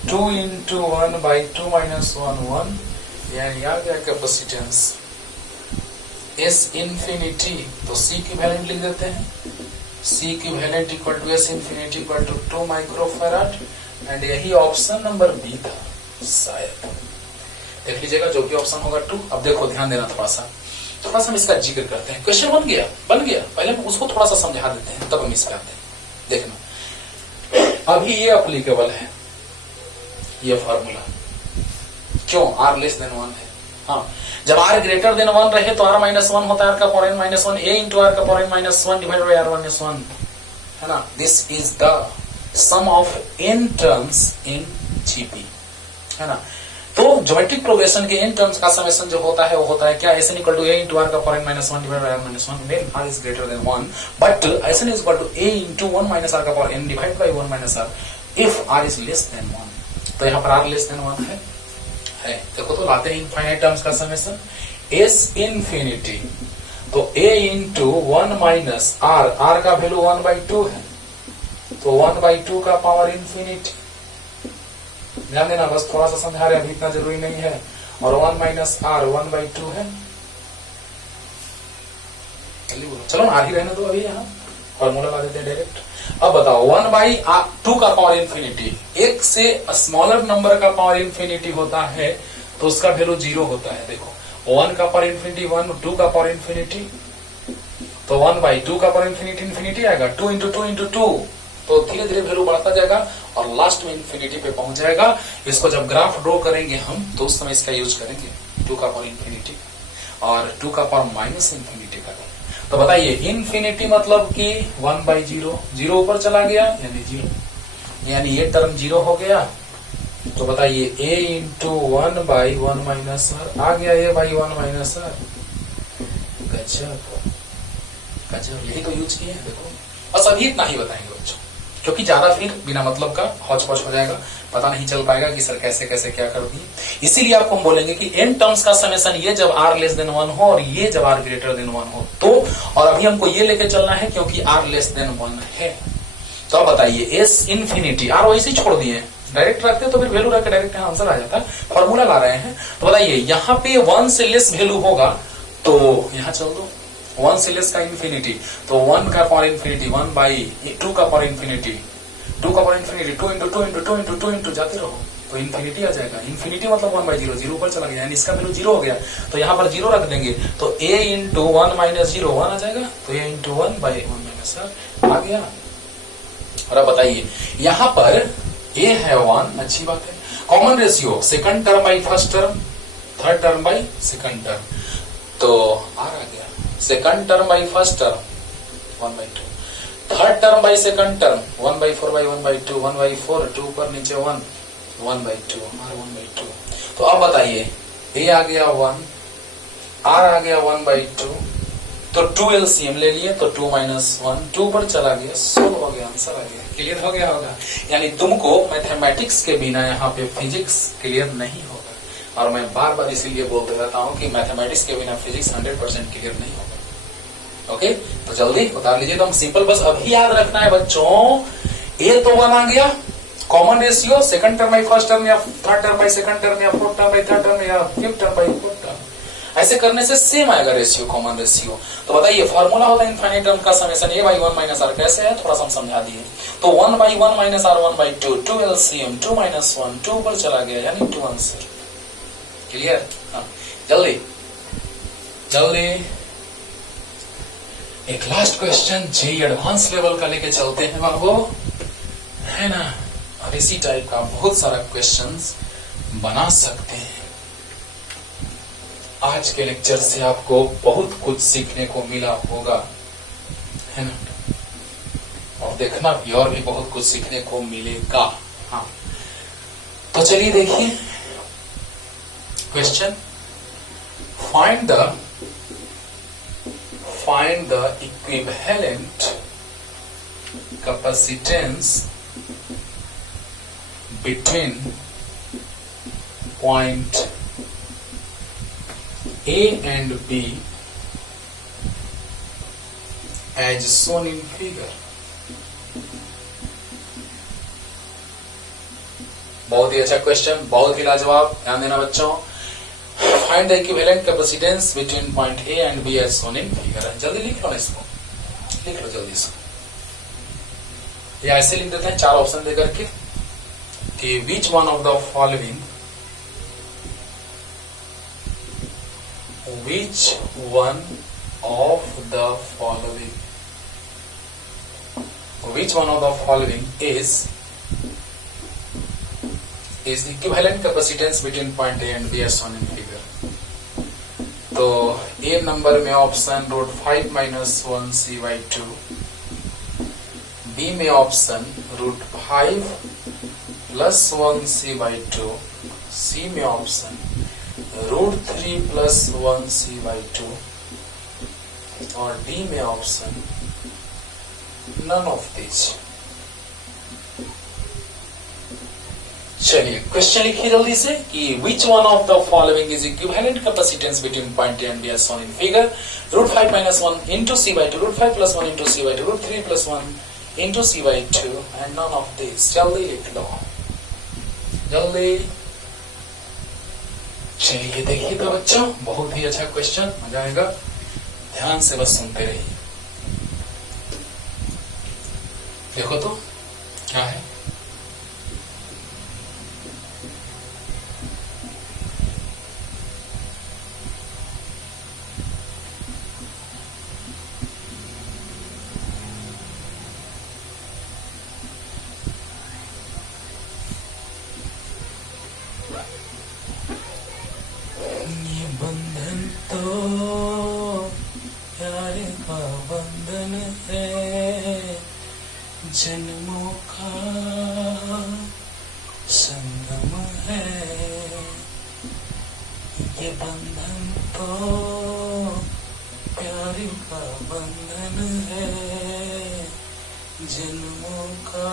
2 इंटू 1/2 माइनस 1 यानी आ गया कैपेसिटेंस एस इंफिनिटी। तो सी इक्विवेलेंट लिख देते हैं, C equivalent equal to S infinity equal to 2 microfarad. And यही ऑप्शन नंबर बी था शायद, देख लीजिएगा जो भी ऑप्शन होगा 2। अब देखो ध्यान देना, थोड़ा सा हम इसका जिक्र करते हैं। क्वेश्चन बन गया पहले उसको थोड़ा सा समझा देते हैं, तब हम इस पे आते हैं। देखना अभी ये अप्लीकेबल है, ये फॉर्मूला क्यों? आर लेस देन 1 है। हाँ, जब आर ग्रेटर देन 1 रहे तो आर माइनस 1 होता है, आर का power N minus 1, A into are का power N minus 1 divided by are minus 1 है ना। This is the sum of N terms in GP है ना। तो ज्योमेट्रिक प्रोग्रेशन के एन टर्म्स का समेशन जो होता है वो होता है क्या? S N equal to A into are का power N minus 1 divided by are minus 1 when R is greater than 1, but S N is equal to A into 1 minus are का power N divided by 1 minus R if are is less than 1। तो यहाँ पर are less than 1 है। देखो तो लाते हैं infinite terms का समेशन एस इंफिनिटी, तो a into 1 minus r, r का वैल्यू 1/2 है, तो 1/2 का पावर इंफिनिटी। ध्यान देना, बस थोड़ा सा समझा रहे हैं, अभी इतना जरूरी नहीं है। और 1 माइनस आर 1/2 है। चलो ना आर ही रहने दो, अभी यहाँ फॉर्मूला ला देते हैं डायरेक्ट। अब बताओ 1/2 का पावर इंफिनिटी, एक से स्मॉलर नंबर का पावर इंफिनिटी होता है तो उसका वैल्यू 0 होता है। देखो 1 का पावर इंफिनिटी 1, 2 का पावर इंफिनिटी, तो 1/2 का पावर इंफिनिटी इंफिनिटी आएगा, 2 इंटू 2 इंटू 2, तो धीरे धीरे वैल्यू बढ़ता जाएगा और लास्ट में इंफिनिटी पे पहुंच जाएगा। इसको जब ग्राफ ड्रॉ करेंगे हम तो उस समय इसका यूज करेंगे 2 का पावर इंफिनिटी और 2 का पावर माइनस इंफिनिटी का। तो बताइए इंफिनिटी मतलब कि 1/0, 0 ऊपर चला गया यानी 0, यानी ये टर्म 0 हो गया। तो बताइए a इंटू 1/1 माइनस आर आ गया, a बाई 1 माइनस आर। गजब गजब, यही तो यूज किए हैं। देखो बस अभी इतना ही बताएंगे बच्चों, क्योंकि ज्यादा फिर बिना मतलब का हौच पौच हो जाएगा, पता नहीं चल पाएगा कि सर कैसे कैसे क्या कर दिए। इसीलिए आपको हम बोलेंगे कि n टर्म्स का समेशन ये जब r लेस देन 1 हो और ये जब r ग्रेटर देन 1 हो तो, और अभी हमको ये लेके चलना है क्योंकि r लेस देन 1 है। तो अब बताइए s इंफिनिटी, r वैसे ही छोड़ दिए, डायरेक्ट रखते तो फिर वैल्यू रख के डायरेक्ट यहाँ आंसर आ जाता, फॉर्मूला ला रहे हैं। तो बताइए यहाँ पे 1 से लेस वैल्यू होगा तो यहाँ चल दो, 1 से लेस का इंफिनिटी, तो 1 का पावर इंफिनिटी 1 बाई 2 का पावर इंफिनिटी 2 का power infinity 2 into 2 into 2 into 2 into जाते रहो तो इंफिनिटी आ जाएगा। इंफिनिटी मतलब 1 बाई 0, 0 ऊपर चला गया, यानी इसका वैल्यू 0 हो गया, तो यहाँ पर 0 रख देंगे तो a इंटू 1 माइनस 0 1 आ जाएगा, तो a इंटू 1 बाई 1 माइनस आ गया। और अब बताइए यहाँ पर a है 1, अच्छी बात है, common ratio second term by first term, third term by second term, तो r आ गया, second term by first term 1 by 2, third term by second term 1 by 4 by 1 by 2, 1 by 4, 2 पर नीचे 1, 1 बाई 2, r 1 बाई 2। तो अब बताइए a आ गया 1, r आ गया 1 by 2, तो 2 एलसीएम ले लिए तो 2 माइनस 1, 2 पर चला गया, सोल्व हो गया, आंसर आ गया, क्लियर हो गया होगा। यानी तुमको मैथमेटिक्स के बिना यहाँ पे फिजिक्स क्लियर नहीं होगा, और मैं बार बार इसीलिए बोलते रहता हूँ कि मैथमेटिक्स के बिना फिजिक्स 100% क्लियर नहीं होगा। ओके, तो जल्दी उतार लीजिए, तो हम सिंपल बस अभी याद रखना है बच्चों, ए तो 1 आ गया, common ratio second term by first term या third term by second term या fourth term by third term या fifth term by fourth term, ऐसे करने से सेम आएगा रेशियो, कॉमन रेशियो। तो बताइए फॉर्मूला होता है इनफाइनाइट टर्म का summation a by 1 minus r, कैसे है थोड़ा सा हम समझा दिए। तो 1 by 1 minus r 1 by 2, 2 LCM 2 minus 1, 2 पर चला गया, यानी 2 आंसर, क्लियर। हाँ जल्दी जल्दी एक last question JEE advance level का लेके चलते हैं बाबू, है ना। और इसी टाइप का बहुत सारा क्वेश्चंस बना सकते हैं। आज के लेक्चर से आपको बहुत कुछ सीखने को मिला होगा, है ना, और देखना भी और भी बहुत कुछ सीखने को मिलेगा। हाँ तो चलिए देखिए question, find the equivalent capacitance between point A and B as shown in figure। बहुत ही अच्छा क्वेश्चन, बहुत ही लाजवाब, ध्यान देना बच्चों। Find the equivalent capacitance between point A and B as shown in figure। जल्दी लिख लो ना इसको, लिख लो जल्दी इसको, या ऐसे लिख देते हैं 4 ऑप्शन देकर के कि which one of the following, which one of the following is the equivalent capacitance between point A and B as shown in figure। तो A नंबर में option √5 minus 1 c by 2, B में option √5 plus 1 c by 2, C में option √3 plus 1 c by 2, और D में option none of this. चलिए question लिखिए जल्दी से कि which one of the following is equivalent capacitance between point A and B as shown in figure, √5 minus 1 into c by 2, √5 plus 1 into c by 2, √3 plus 1 into c by 2 and none of this. जल्दी लिख लो जल्दी। चलिए देखिए तो बच्चों, बहुत ही अच्छा question, मजा आएगा, ध्यान से बस सुनते रहिए। देखो तो क्या है, जन्मों का संगम है ये बंधन, तो प्यार का बंधन है जन्मों का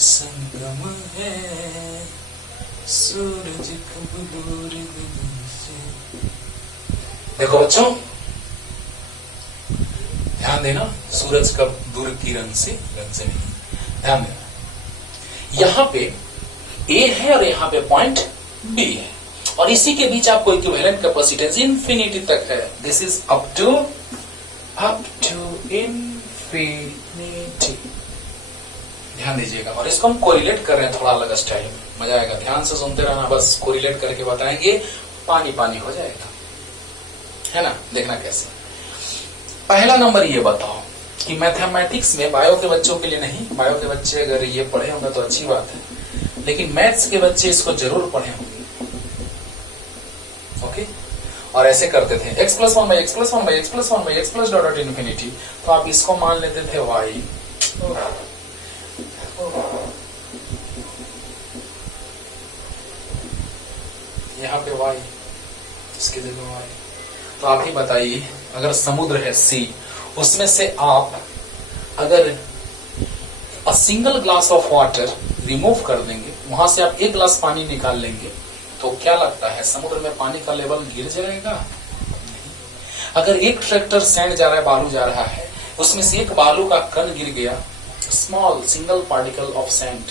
संगम है, सूरज कब दूर गगन से। देखो बच्चों, ध्यान देना, सूरज कब दूर किरण से गगन से नहीं, ध्यान देना। यहां पे ए है और यहां पे पॉइंट बी है, और इसी के बीच आपको इक्विवेलेंट कैपेसिटेंस इंफिनिटी तक है। This is up to infinity. ध्यान दीजिएगा, और इसको हम कोरिलेट कर रहे हैं थोड़ा अलग स्टाइल में, मजा आएगा। ध्यान से सुनते रहना, बस कोरिलेट करके बताएंगे, पानी पानी हो जाएगा, है ना। देखना कैसे। पहला नंबर ये बताओ कि मैथमेटिक्स में, बायो के बच्चों के लिए नहीं, बायो के बच्चे अगर ये पढ़े होंगे तो अच्छी बात है, लेकिन मैथ्स के बच्चे इसको जरूर पढ़े होंगे। ओके, और ऐसे करते थे x plus one by x plus one by x plus one by x plus dot infinity, तो आप इसको मान लेते थे y, यहाँ पे y, इसकी जगह y। तो आप ही बताइए, अगर समुद्र है सी, उसमें से आप अगर a single glass of water remove कर देंगे, वहां से आप एक ग्लास पानी निकाल लेंगे, तो क्या लगता है समुद्र में पानी का लेवल गिर जाएगा? नहीं। अगर एक ट्रैक्टर सैंड जा रहा है, बालू जा रहा है, उसमें से एक बालू का कण गिर गया, small single particle of sand,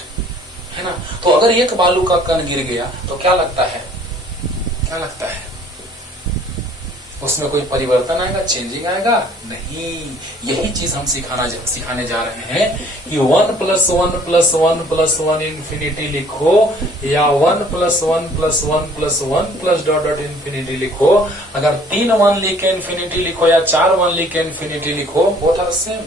है ना, तो अगर एक बालू का कण गिर गया तो क्या लगता है, क्या लगता है उसमें कोई परिवर्तन आएगा, चेंजिंग आएगा? नहीं। यही चीज हम सिखाने जा रहे हैं कि 1 प्लस 1 प्लस 1 प्लस 1 इन्फिनिटी लिखो, या 1 plus 1 plus 1 plus 1 plus dot dot infinity लिखो। अगर 3 1 लिख के इन्फिनिटी लिखो या 4 1 लिख के इन्फिनिटी लिखो, बोथ आर सेम,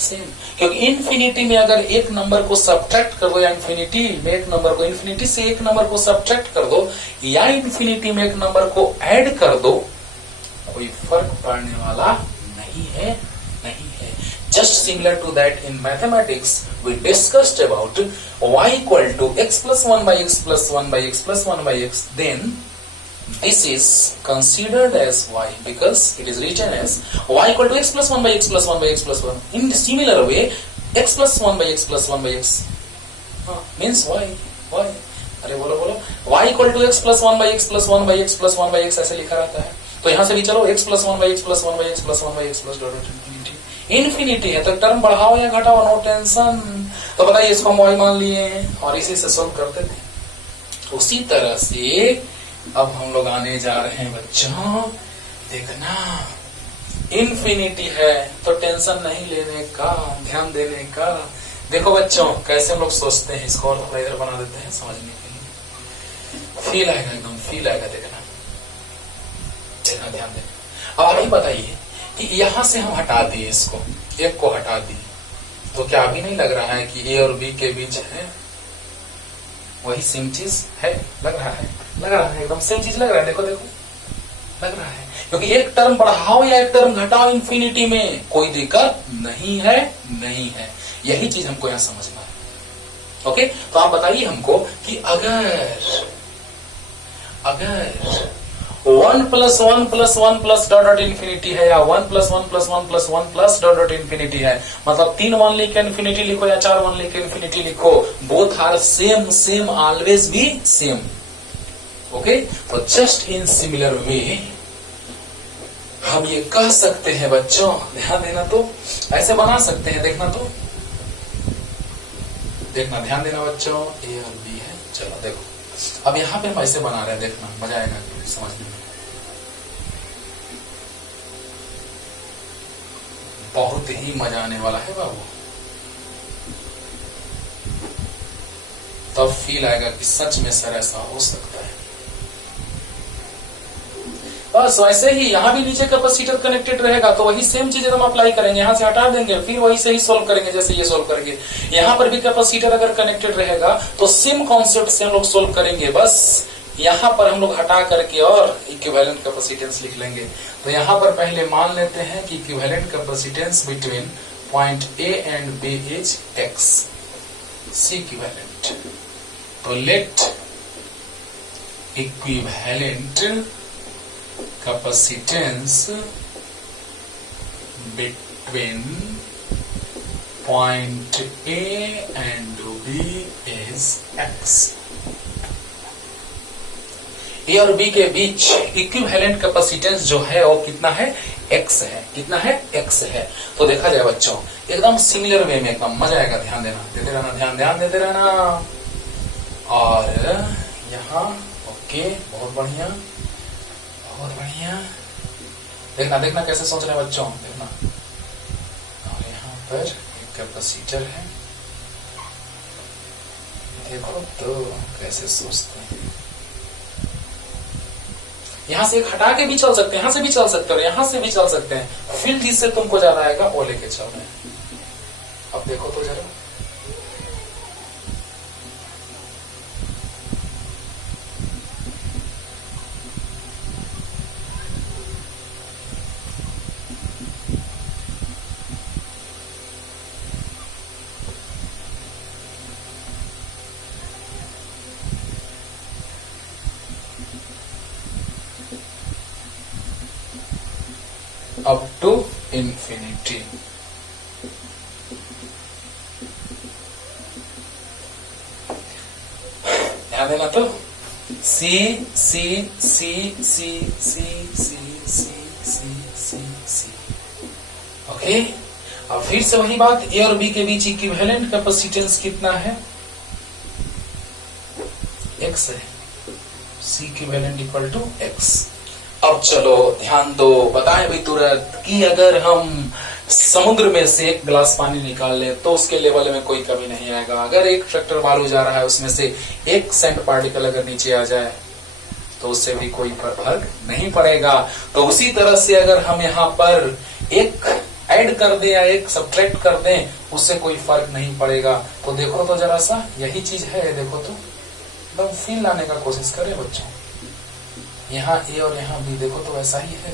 सेम। क्योंकि इन्फिनिटी में अगर एक नंबर को सब्ट्रैक्ट कर दो, या इन्फिनिटी में एक नंबर को, इन्फिनिटी से एक नंबर को सब्ट्रैक्ट कर दो, या इन्फिनिटी में एक नंबर को ऐड कर दो, कोई फर्क पड़ने वाला नहीं है, नहीं है। Just similar to that in mathematics we discussed about y equal to x plus 1 by x plus 1 by x plus 1 by x, then this is considered as y because it is written as y equal to x plus 1 by x plus 1 by x plus 1. In similar way, x plus 1 by x plus 1 by x means y. अरे बोलो y equal to x plus 1 by x plus 1 by x plus 1 by x ऐसे लिखा रहता है। तो यहां से भी चलो x plus 1 by x plus 1 by x plus 1 by x plus dot infinity, infinity है तो टर्म बढ़ाओ या घटाओ, नो टेंशन। तो बताइए, इसको हम y मान लिए और इसी से सॉल्व करते थे। उसी तरह से अब हम लोग आने जा रहे हैं बच्चों, देखना इन्फिनिटी है तो टेंशन नहीं लेने का, ध्यान देने का। देखो बच्चों कैसे हम लोग सोचते हैं, इसको और थोड़ा इधर बना देते हैं समझने के लिए, फील आएगा, एकदम फील आएगा। देखना देखना, ध्यान देना। अब अभी बताइए कि यहां से हम हटा दिए, इसको एक को हटा दिए, तो क्या अभी नहीं लग रहा है कि ए और बी के बीच है वही सेम चीज है? लग रहा है, लग रहा है, एकदम सेम चीज लग रहा है। देखो देखो, लग रहा है, क्योंकि एक टर्म बढ़ाओ या एक टर्म घटाओ इन्फिनिटी में कोई दिक्कत नहीं है, नहीं है। यही चीज हमको यहां समझना है। ओके, तो आप बताइए हमको कि अगर 1 plus 1 plus 1 plus dot dot infinity है, या 1 plus 1 plus 1 plus 1 plus dot dot infinity है, मतलब 3 1 लिख के इन्फिनिटी लिखो या 4 1 लिख के इन्फिनिटी लिखो, both are same, same, always be same. Okay, तो जस्ट इन सिमिलर वे हम ये कह सकते हैं बच्चों, ध्यान देना, तो ऐसे बना सकते हैं। देखना, तो देखना, ध्यान देना बच्चों, ए और बी है। चलो देखो, अब यहां पे हम ऐसे बना रहे हैं, देखना मजा आएगा समझने में, बहुत ही मजा आने वाला है बाबू। तब फील आएगा कि सच में सर ऐसा हो सकता है। बस वैसे ही यहां भी नीचे कैपेसिटर कनेक्टेड रहेगा, तो वही सेम चीज हम अप्लाई करेंगे, यहां से हटा देंगे, फिर वही से ही सोल्व करेंगे जैसे ये सोल्व करेंगे। यहां पर भी कैपेसिटर अगर कनेक्टेड रहेगा तो सेम कॉन्सेप्ट से हम लोग सोल्व करेंगे, बस यहां पर हम लोग हटा करके और इक्विवेलेंट कैपेसिटेंस लिख लेंगे। तो यहां पर पहले मान लेते हैं कि equivalent capacitance between point A and B is X, C equivalent. तो let equivalent capacitance between between point A and B is x. A और बी के बीच इक्विवेलेंट कैपेसिटेंस जो है वो कितना है, x है। कितना है, x है। तो देखा जाए बच्चों एकदम सिमिलर वे में, एकदम मजा आएगा। ध्यान देना, देते रहना, ध्यान देते रहना। और यहाँ ओके, बहुत बढ़िया बहुत बढ़िया। देखना देखना कैसे सोच रहे हैं बच्चों, देखना। और यहाँ पर एक कैपेसिटर है, देखो तो कैसे सोचते हैं। यहां से एक हटा के भी चल सकते हैं, यहां से भी चल सकते हैं और यहां से भी चल सकते हैं। फील्ड जिससे तुमको ज्यादा आएगा वो लेके चल रहे हैं। अब देखो तो जरा, अप टू इंफिनिटी। ध्यान देना तो सी सी सी सी सी सी सी सी सी सी। ओके, अब फिर से वही बात, ए और बी के बीच इक्विवेलेंट कैपेसिटेंस कितना है, x है। C equivalent equal to x। अब चलो ध्यान दो, बताएं भाई तुरंत कि अगर हम समुद्र में से एक गिलास पानी निकाल ले तो उसके लेवल में कोई कमी नहीं आएगा। अगर एक ट्रैक्टर बालू जा रहा है उसमें से एक सेंट पार्टिकल अगर नीचे आ जाए तो उससे भी कोई फर्क नहीं पड़ेगा। तो उसी तरह से अगर हम यहाँ पर एक ऐड कर दें या एक सब्ट्रैक्ट कर दें उससे कोई फर्क नहीं पड़ेगा। तो देखो तो जरा सा, यही चीज है। देखो तो एकदम फील लाने का कोशिश करें बच्चों। यहाँ ए और यहाँ बी देखो तो वैसा ही है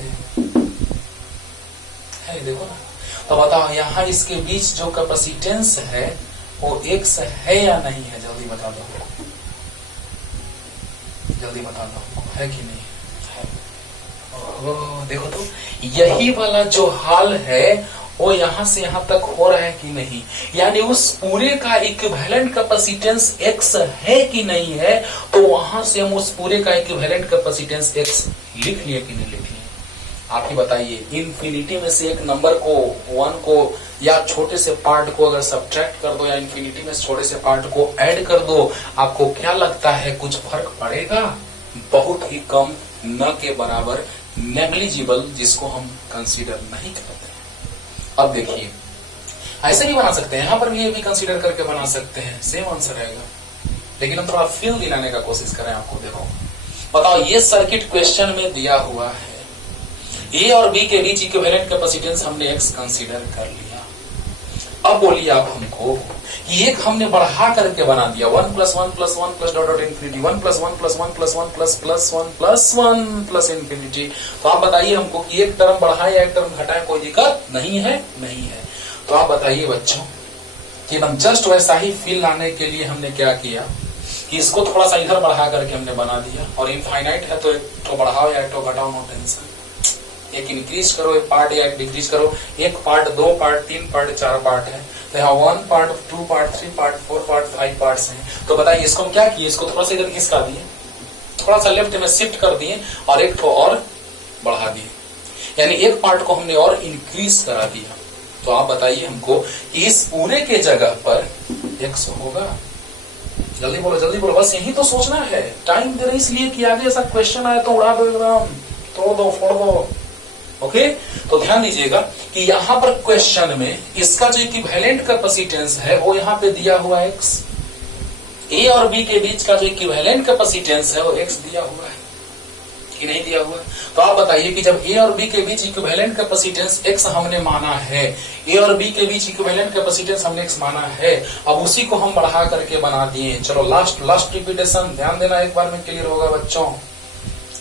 देखो ना। तो बताओ यहाँ इसके बीच जो कैपेसिटेंस है वो x है या नहीं है, जल्दी बता दो, जल्दी बता दो, है कि नहीं है। देखो तो यही वाला जो हाल है वो यहां से यहां तक हो रहा है कि नहीं, यानी उस पूरे का इक्विवेलेंट कैपेसिटेंस x है कि नहीं है। तो वहां से हम उस पूरे का इक्विवेलेंट कैपेसिटेंस x लिख लिए कि नहीं लिख लिए, आप ही बताइए। इन्फिनिटी में से एक नंबर को, 1 को या छोटे से पार्ट को अगर सब्ट्रैक्ट कर दो या इन्फिनिटी में छोटे से पार्ट को ऐड कर दो, आपको क्या लगता है कुछ फर्क पड़ेगा? बहुत ही कम, न के बराबर, नेग्लिजिबल, जिसको हम कंसीडर नहीं करते। अब देखिए ऐसे भी बना सकते हैं, यहां पर भी ये भी कंसीडर करके बना सकते हैं, सेम आंसर आएगा। लेकिन हम थोड़ा फील दिलाने का कोशिश करें आपको। देखो बताओ, ये सर्किट क्वेश्चन में दिया हुआ है, ए और बी के बीच इक्विवेलेंट कैपेसिटेंस हमने x कंसीडर कर लिया। अब बोलिए आप हमको कि एक हमने बढ़ा करके बना दिया, 1 + 1 + 1 + डॉट डॉट इंफिनिटी, 1 + 1 + 1 + 1 + 1 + 1 + इंफिनिटी। तो आप बताइए हमको कि एक टर्म बढ़ाएं या एक टर्म घटाएं, कोई दिक्कत नहीं है, नहीं है। तो आप बताइए बच्चों कि हम जस्ट वैसा ही फील लाने के लिए हमने क्या किया कि इसको थोड़ा सा इधर बढ़ा करके हमने बना दिया। और इनफाइनाइट है तो एक तो बढ़ाओ या एक तो घटाओ, नो टेंशन। एक इंक्रीज करो एक पार्ट या एक डिक्रीज करो, एक पार्ट, 2 पार्ट, 3 पार्ट, 4 पार्ट है। तो यहाँ 1 part, 2 part, 3 part, 4 part, 5 parts हैं। तो बताइए इसको हम क्या किए, इसको थोड़ा सा इधर खिसका दिए, थोड़ा सा लेफ्ट में शिफ्ट कर दिए और एक तो और बढ़ा दिए, यानी एक पार्ट को हमने और इंक्रीज करा दिया। तो आप बताइए हमको कि इस पूरे के जगह पर x होगा। जल्दी बोलो जल्दी बोलो, बस यही तो सोचना है। टाइम दे रहे इसलिए कि आगे ऐसा क्वेश्चन आए तो उड़ा दो, एकदम तोड़ दो, फोड़ दो। ओके, तो ध्यान दीजिएगा कि यहां पर क्वेश्चन में इसका जो इक्विवेलेंट कैपेसिटेंस है वो यहां पे दिया हुआ है x। ए और बी के बीच का जो इक्विवेलेंट कैपेसिटेंस है वो x दिया हुआ है कि नहीं दिया हुआ है। तो आप बताइए कि जब ए और बी के बीच इक्विवेलेंट कैपेसिटेंस x हमने माना है, ए और बी के बीच इक्विवेलेंट कैपेसिटेंस हमने x माना है, अब उसी को हम बढ़ा करके बना दिए। चलो लास्ट रिपीटेशन, ध्यान देना, एक बार में क्लियर होगा बच्चों।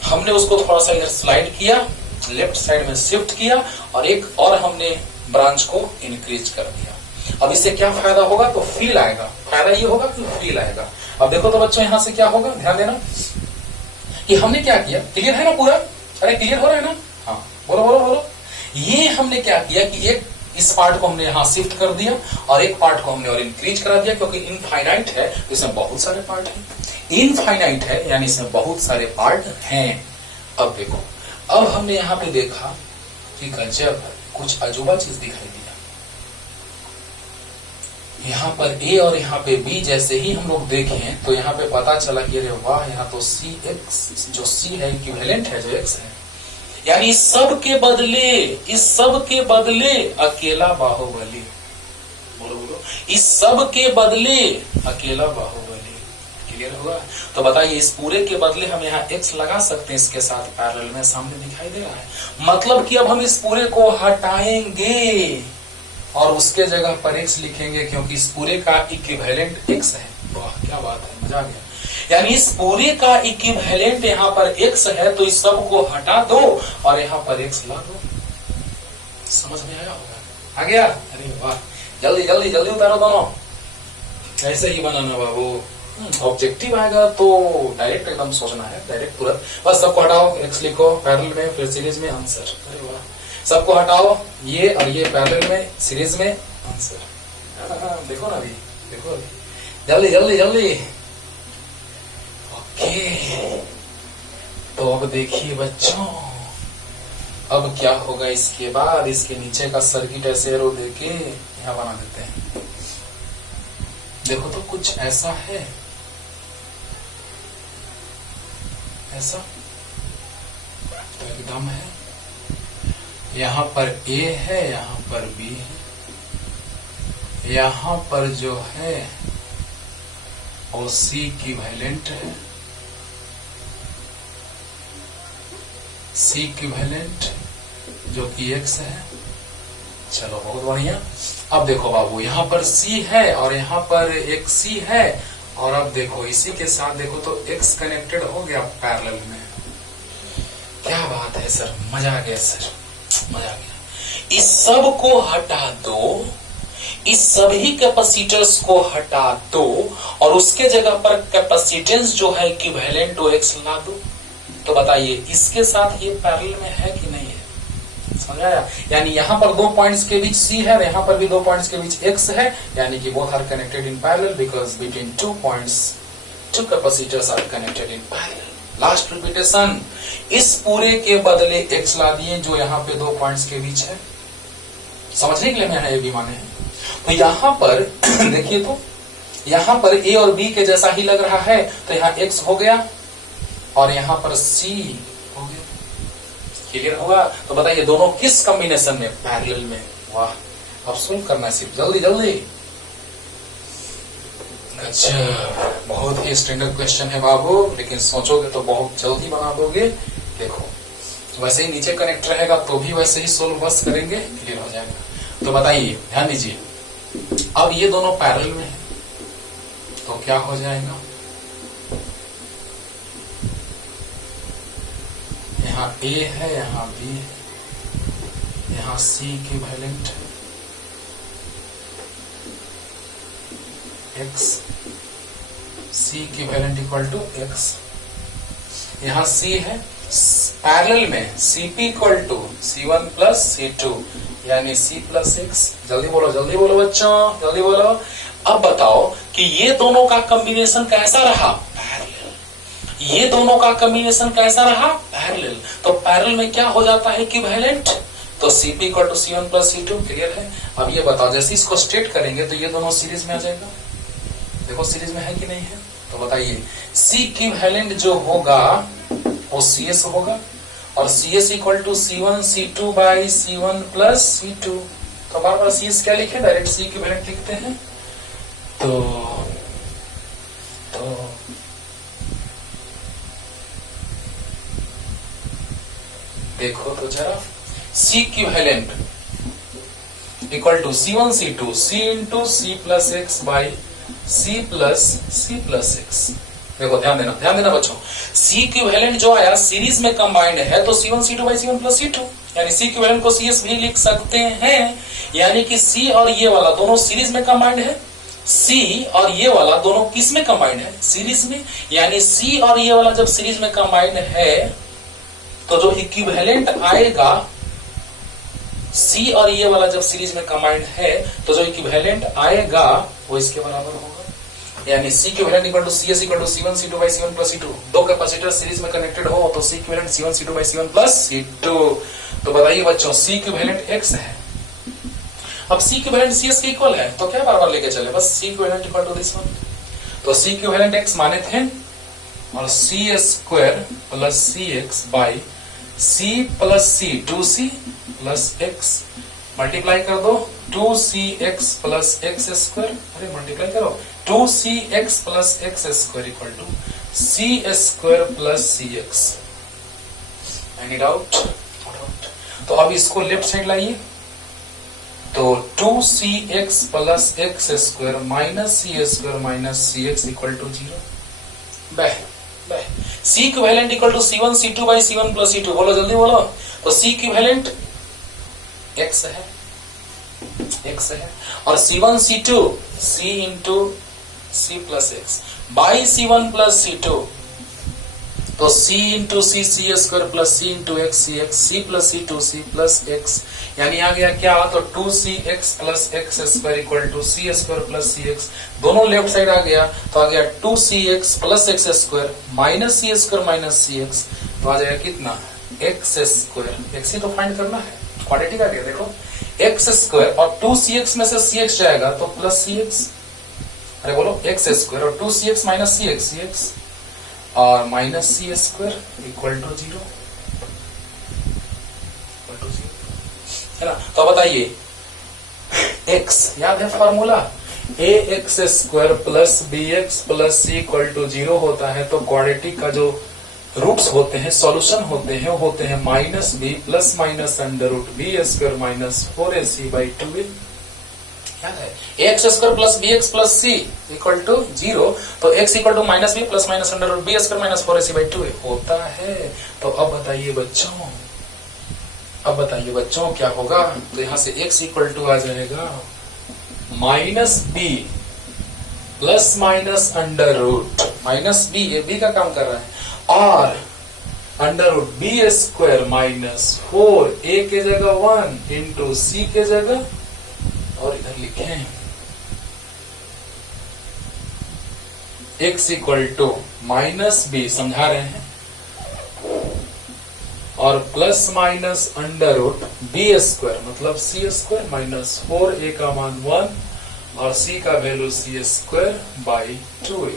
हमने उसको थोड़ा सा इधर स्लाइड किया, लेफ्ट साइड में शिफ्ट किया और एक और हमने ब्रांच को इंक्रीज कर दिया। अब इससे क्या फायदा होगा, तो फील आएगा। फायदा ये होगा कि फील आएगा। अब देखो तो बच्चों यहां से क्या होगा, ध्यान देना कि हमने क्या किया। क्लियर है ना पूरा? अरे क्लियर हो रहा है ना? हाँ, बोलो बोलो बोलो। ये हमने क्या किया कि एक इस पार्ट को हमने यहां शिफ्ट कर दिया और एक पार्ट को हमने और इंक्रीज करा दिया, क्योंकि इनफाइनाइट है तो इसमें बहुत सारे पार्ट हैं। इनफाइनाइट है यानी इसमें बहुत सारे पार्ट हैं। अब देखो, अब हमने यहां पे देखा कि गजब कुछ अजूबा चीज दिखाई दिया। यहाँ पर ए और यहाँ पे बी जैसे ही हम लोग देखें तो यहाँ पे पता चला कि अरे वाह, यहाँ तो सी एक्स, जो सी है इक्विवेलेंट है जो एक्स है, यानी इस सब के बदले अकेला बाहुबली। बोलो बोलो, इस सब के बदले अकेला बाहुबली। क्लियर हुआ? तो बताइए, इस पूरे के बदले हम यहाँ एक्स लगा सकते हैं, इसके साथ पैरेलल में सामने दिखाई दे रहा है। मतलब कि अब हम इस पूरे को हटाएंगे और उसके जगह पर एक्स लिखेंगे, क्योंकि इस पूरे का इक्विवेलेंट एक्स है। वाह क्या बात है, मजा आ गया। यानी इस पूरे का इक्विवेलेंट यहाँ पर एक्स है, तो इस सब को हटा दो और यहाँ पर एक्स ला दो। समझ में आया होगा? आ गया? अरे वाह, जल्दी जल्दी जल्दी उतारो दोनों। ऐसे ही बनाना बाबू। ऑब्जेक्टिव आएगा तो डायरेक्ट एकदम सोचना है, डायरेक्ट तुरंत। बस सबको हटाओ, एक्स लिखो पैरेलल में, फिर सीरीज में आंसर। अरे वाह, सबको हटाओ, ये और ये पैरेलल में, सीरीज में आंसर। देखो ना अभी, देखो अभी, जल्दी जल्दी जल्दी। ओके, तो अब देखिए बच्चों, अब क्या होगा इसके बाद। इसके नीचे का सर्किट ऐसे एरो देके यहां बना देते हैं। देखो तो कुछ ऐसा है, ऐसा तो एकदम है। यहाँ पर A है, यहाँ पर B है, यहाँ पर जो है वो C इक्विवेलेंट है, C इक्विवेलेंट जो कि X है। चलो बहुत बढ़िया। अब देखो बाबू, यहाँ पर C है और यहाँ पर एक C है, और अब देखो इसी के साथ देखो तो X कनेक्टेड हो गया पैरेलल में। क्या बात है सर, मजा आ गया सर, मजा आ गया। इस सब को हटा दो, इस सभी कैपेसिटर्स को हटा दो और उसके जगह पर कैपेसिटेंस जो है इक्विवेलेंट वो एक्स ला दो। तो बताइए इसके साथ ये पैरेलल में है कि नहीं है? समझ आया? यानी यहाँ पर दो पॉइंट्स के बीच सी है, यहाँ पर भी दो पॉइंट्स के बीच एक्स है, यानी कि both are connected in parallel because between two points two capacitors are connected in parallel. Last repetition, इस पूरे के बदले एक्स ला दिए जो यहाँ पे दो पॉइंट्स के बीच है। समझने के लिए मैं ये भी माने हैं। तो यहाँ पर देखिए, तो यहाँ पर ए और बी के जैसा ही लग रहा है, तो यहाँ एक्स हो गया और यहाँ पर सी हो गया। क्लियर होगा? तो बताइए दोनों किस कॉम्बिनेशन में? पैरेलल में। वाह, अब सोल्व करना है सिर्फ, जल्दी जल्दी। अच्छा, बहुत ही स्टैंडर्ड क्वेश्चन है बाबू, लेकिन सोचोगे तो बहुत जल्दी बना दोगे। देखो वैसे ही नीचे कनेक्ट रहेगा तो भी वैसे ही सोल्व बस करेंगे, क्लियर हो जाएगा। तो बताइए, ध्यान दीजिए, अब ये दोनों पैरेलल में है तो क्या हो जाएगा? यहाँ A है, यहाँ B है, यहाँ C इक्विवेलेंट है, X, C equivalent equal to X। यहाँ C है, पैरेलल में CP equal to C1 plus C2 यानी C प्लस X। जल्दी बोलो बच्चों, जल्दी बोलो। अब बताओ कि ये दोनों का कॉम्बिनेशन कैसा रहा? पैरेलल। ये दोनों का कॉम्बिनेशन कैसा रहा? पैरेलल। तो पैरेलल में क्या हो जाता है? इक्विवेलेंट। तो CP equal to C1 plus C2। Clear है? अब ये बताओ, जैसे इसको स्ट्रेट करेंगे तो ये दोनों सीरीज में आ जाएगा। देखो सीरीज में है कि नहीं है? तो बताइए, C इक्विवेलेंट जो होगा वो CS होगा और CS equal to C1 C2 by C1 plus C2। तो बार बार CS क्या लिखे? डायरेक्ट C इक्विवेलेंट लिखते हैं। तो देखो तो जरा, C equivalent equal to C1 C2 C into C plus X by C plus X। देखो ध्यान देना बच्चों, C इक्विवेलेंट जो आया सीरीज में कंबाइंड है तो C1 C2 by C1 plus C2, यानी C इक्विवेलेंट को CS भी लिख सकते हैं। यानी कि C और ये वाला दोनों सीरीज में कंबाइंड है, C और ये वाला दोनों किस में कंबाइंड है? सीरीज में। यानी C और ये वाला जब सीरीज में कंबाइंड है तो जो इक्विवेलेंट आएगा सी और ये वाला जब सीरीज में कंबाइंड है तो जो इक्विवेलेंट आएगा वो इसके बराबर होगा, यानी C equivalent equal to C S equal to C1 C2 by C1 plus C2। दो कैपेसिटर सीरीज में कनेक्टेड हो तो C equivalent C1 C2 by C1 plus C2। तो बताइए बच्चों सी इक्विवेलेंट x है। अब सी इक्विवेलेंट CS के इक्वल है तो क्या बार बार लेके चले, बस C equivalent equal to this one. तो सी इक्विवेलेंट x माने थे और C square plus C X by C plus C 2c plus x multiply कर दो 2cx प्लस एक्स स्क्वायर, अरे मल्टीप्लाई करो 2cx plus X square equal to C square plus C X. Any doubt? तो अब इसको left side लाइए तो 2cx plus X square minus C square minus C X equal to 0। C equivalent equal to C1 C2 by C1 plus C2। बोलो जल्दी बोलो। तो C equivalent x है और C1 C2 C into C plus X by C1 plus C2 तो C into C square plus C into X C plus C2 C plus X, यानी आ गया क्या तो 2cx plus X square equal to C square plus C X. दोनों left side आ गया तो आ गया 2cx plus X square minus C square minus C X, तो आ जाएगा कितना एक्स स्क्वायर। एक्स ही तो फाइंड करना है, क्वाड्रेटिक आ गया देखो एक्स स्क्वायर और 2cx में से cx जाएगा तो प्लस cx, अरे बोलो एक्स स्क्वायर और 2cx माइनस cx और minus C square equal to 0 है ना। तो बताइए x याद है formula ax square plus bx plus c equal to 0 होता है तो क्वाड्रेटिक का जो रूट्स होते हैं सॉल्यूशन होते हैं वो होते हैं minus B plus minus under root B square minus 4ac by 2a। याद है ax square plus bx plus c equal to 0 तो x equal to minus B plus minus under root B square minus 4ac by 2a होता है। तो अब बताइए बच्चों क्या होगा, तो यहां से x इक्वल टू आ जाएगा minus B plus minus under root minus B, ये बी का काम कर रहा है और under root B square minus 4 a के जगह 1 इंटू सी के जगह और इधर लिखें x equal to minus B समझा रहे हैं और plus minus under root B square मतलब सी स्क्वायर माइनस 4a का मान 1 और c का value C square by 2a।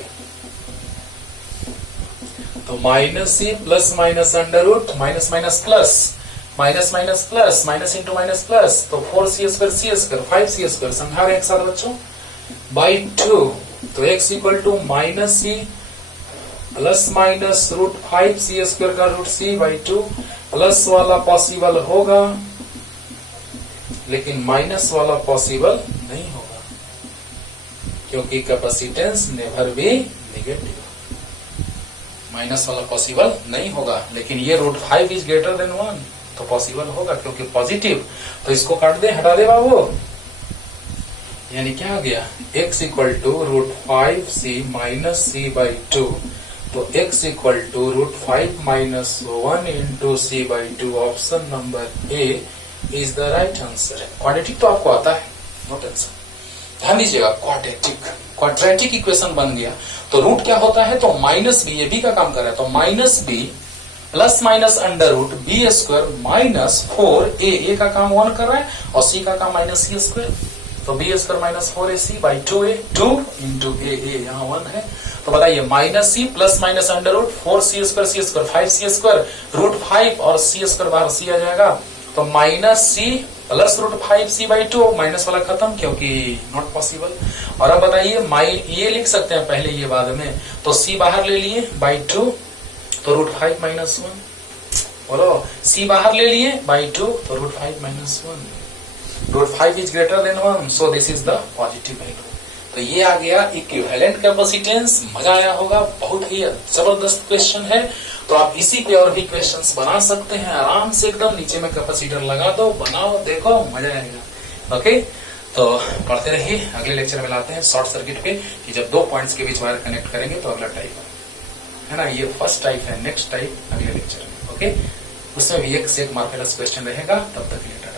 तो minus C plus minus under root minus minus plus minus minus plus minus into minus plus तो 4c square 5c square समझा रहे हैं एक साथ बच्चों बाई 2। तो x equal to minus C plus minus root 5c square का root c by 2 plus वाला पॉसिबल होगा लेकिन माइनस वाला पॉसिबल नहीं होगा क्योंकि capacitance never be negative. Minus वाला पॉसिबल नहीं होगा लेकिन ये रूट 5 इज ग्रेटर देन 1 तो पॉसिबल होगा क्योंकि पॉजिटिव। तो इसको काट दे हटा दे बाबू, यानी क्या आ गया x equal to root 5c minus C by 2 तो x equal to root 5 minus 1 into C by 2 option number A is the right answer. Quadratic तो आपको आता है, नो टेंशन। ध्यान दीजिएगा क्वाड्रेटिक इक्वेशन बन गया तो रूट क्या होता है तो माइनस बी, ये बी का काम कर रहा है तो minus B plus minus under root B square minus 4a का काम 1 कर रहा है और c का काम माइनस सी स्क्वायर तो B square minus 4ac by 2a 2 into a यहाँ 1 है। तो बताइए minus C plus minus under root 4c square 5c square root 5 और c स्क्वायर बाहर c आ जाएगा तो minus C plus root 5c by 2 minus वाला खत्म क्योंकि नॉट पॉसिबल। और अब बताइए ये लिख सकते हैं पहले ये बाद में तो c बाहर ले लिए बाई 2 तो रूट 5 माइनस 1 बोलो c बाहर ले लिए बाई 2 तो root 5 minus 1 root 5 is greater than 1 so this is the positive value. तो ये आ गया इक्विवेलेंट कैपेसिटेंस। मजा आया होगा, बहुत ही जबरदस्त क्वेश्चन है। तो आप इसी पे और भी क्वेश्चंस बना सकते हैं आराम से, एकदम नीचे में कैपेसिटर लगा दो, बनाओ, देखो, मजा आएगा। ओके, तो पढ़ते रहिए। अगले लेक्चर में लाते हैं शॉर्ट सर्किट पे कि जब दो पॉइंट्स के बीच वायर कनेक्ट करेंगे तो अगला टाइप है ना, ये फर्स्ट टाइप है, नेक्स्ट टाइप अगले लेक्चर में। ओके, उसमें भी एक से एक मार्केलस क्वेश्चन रहेगा। तब तक के लिए टाटा।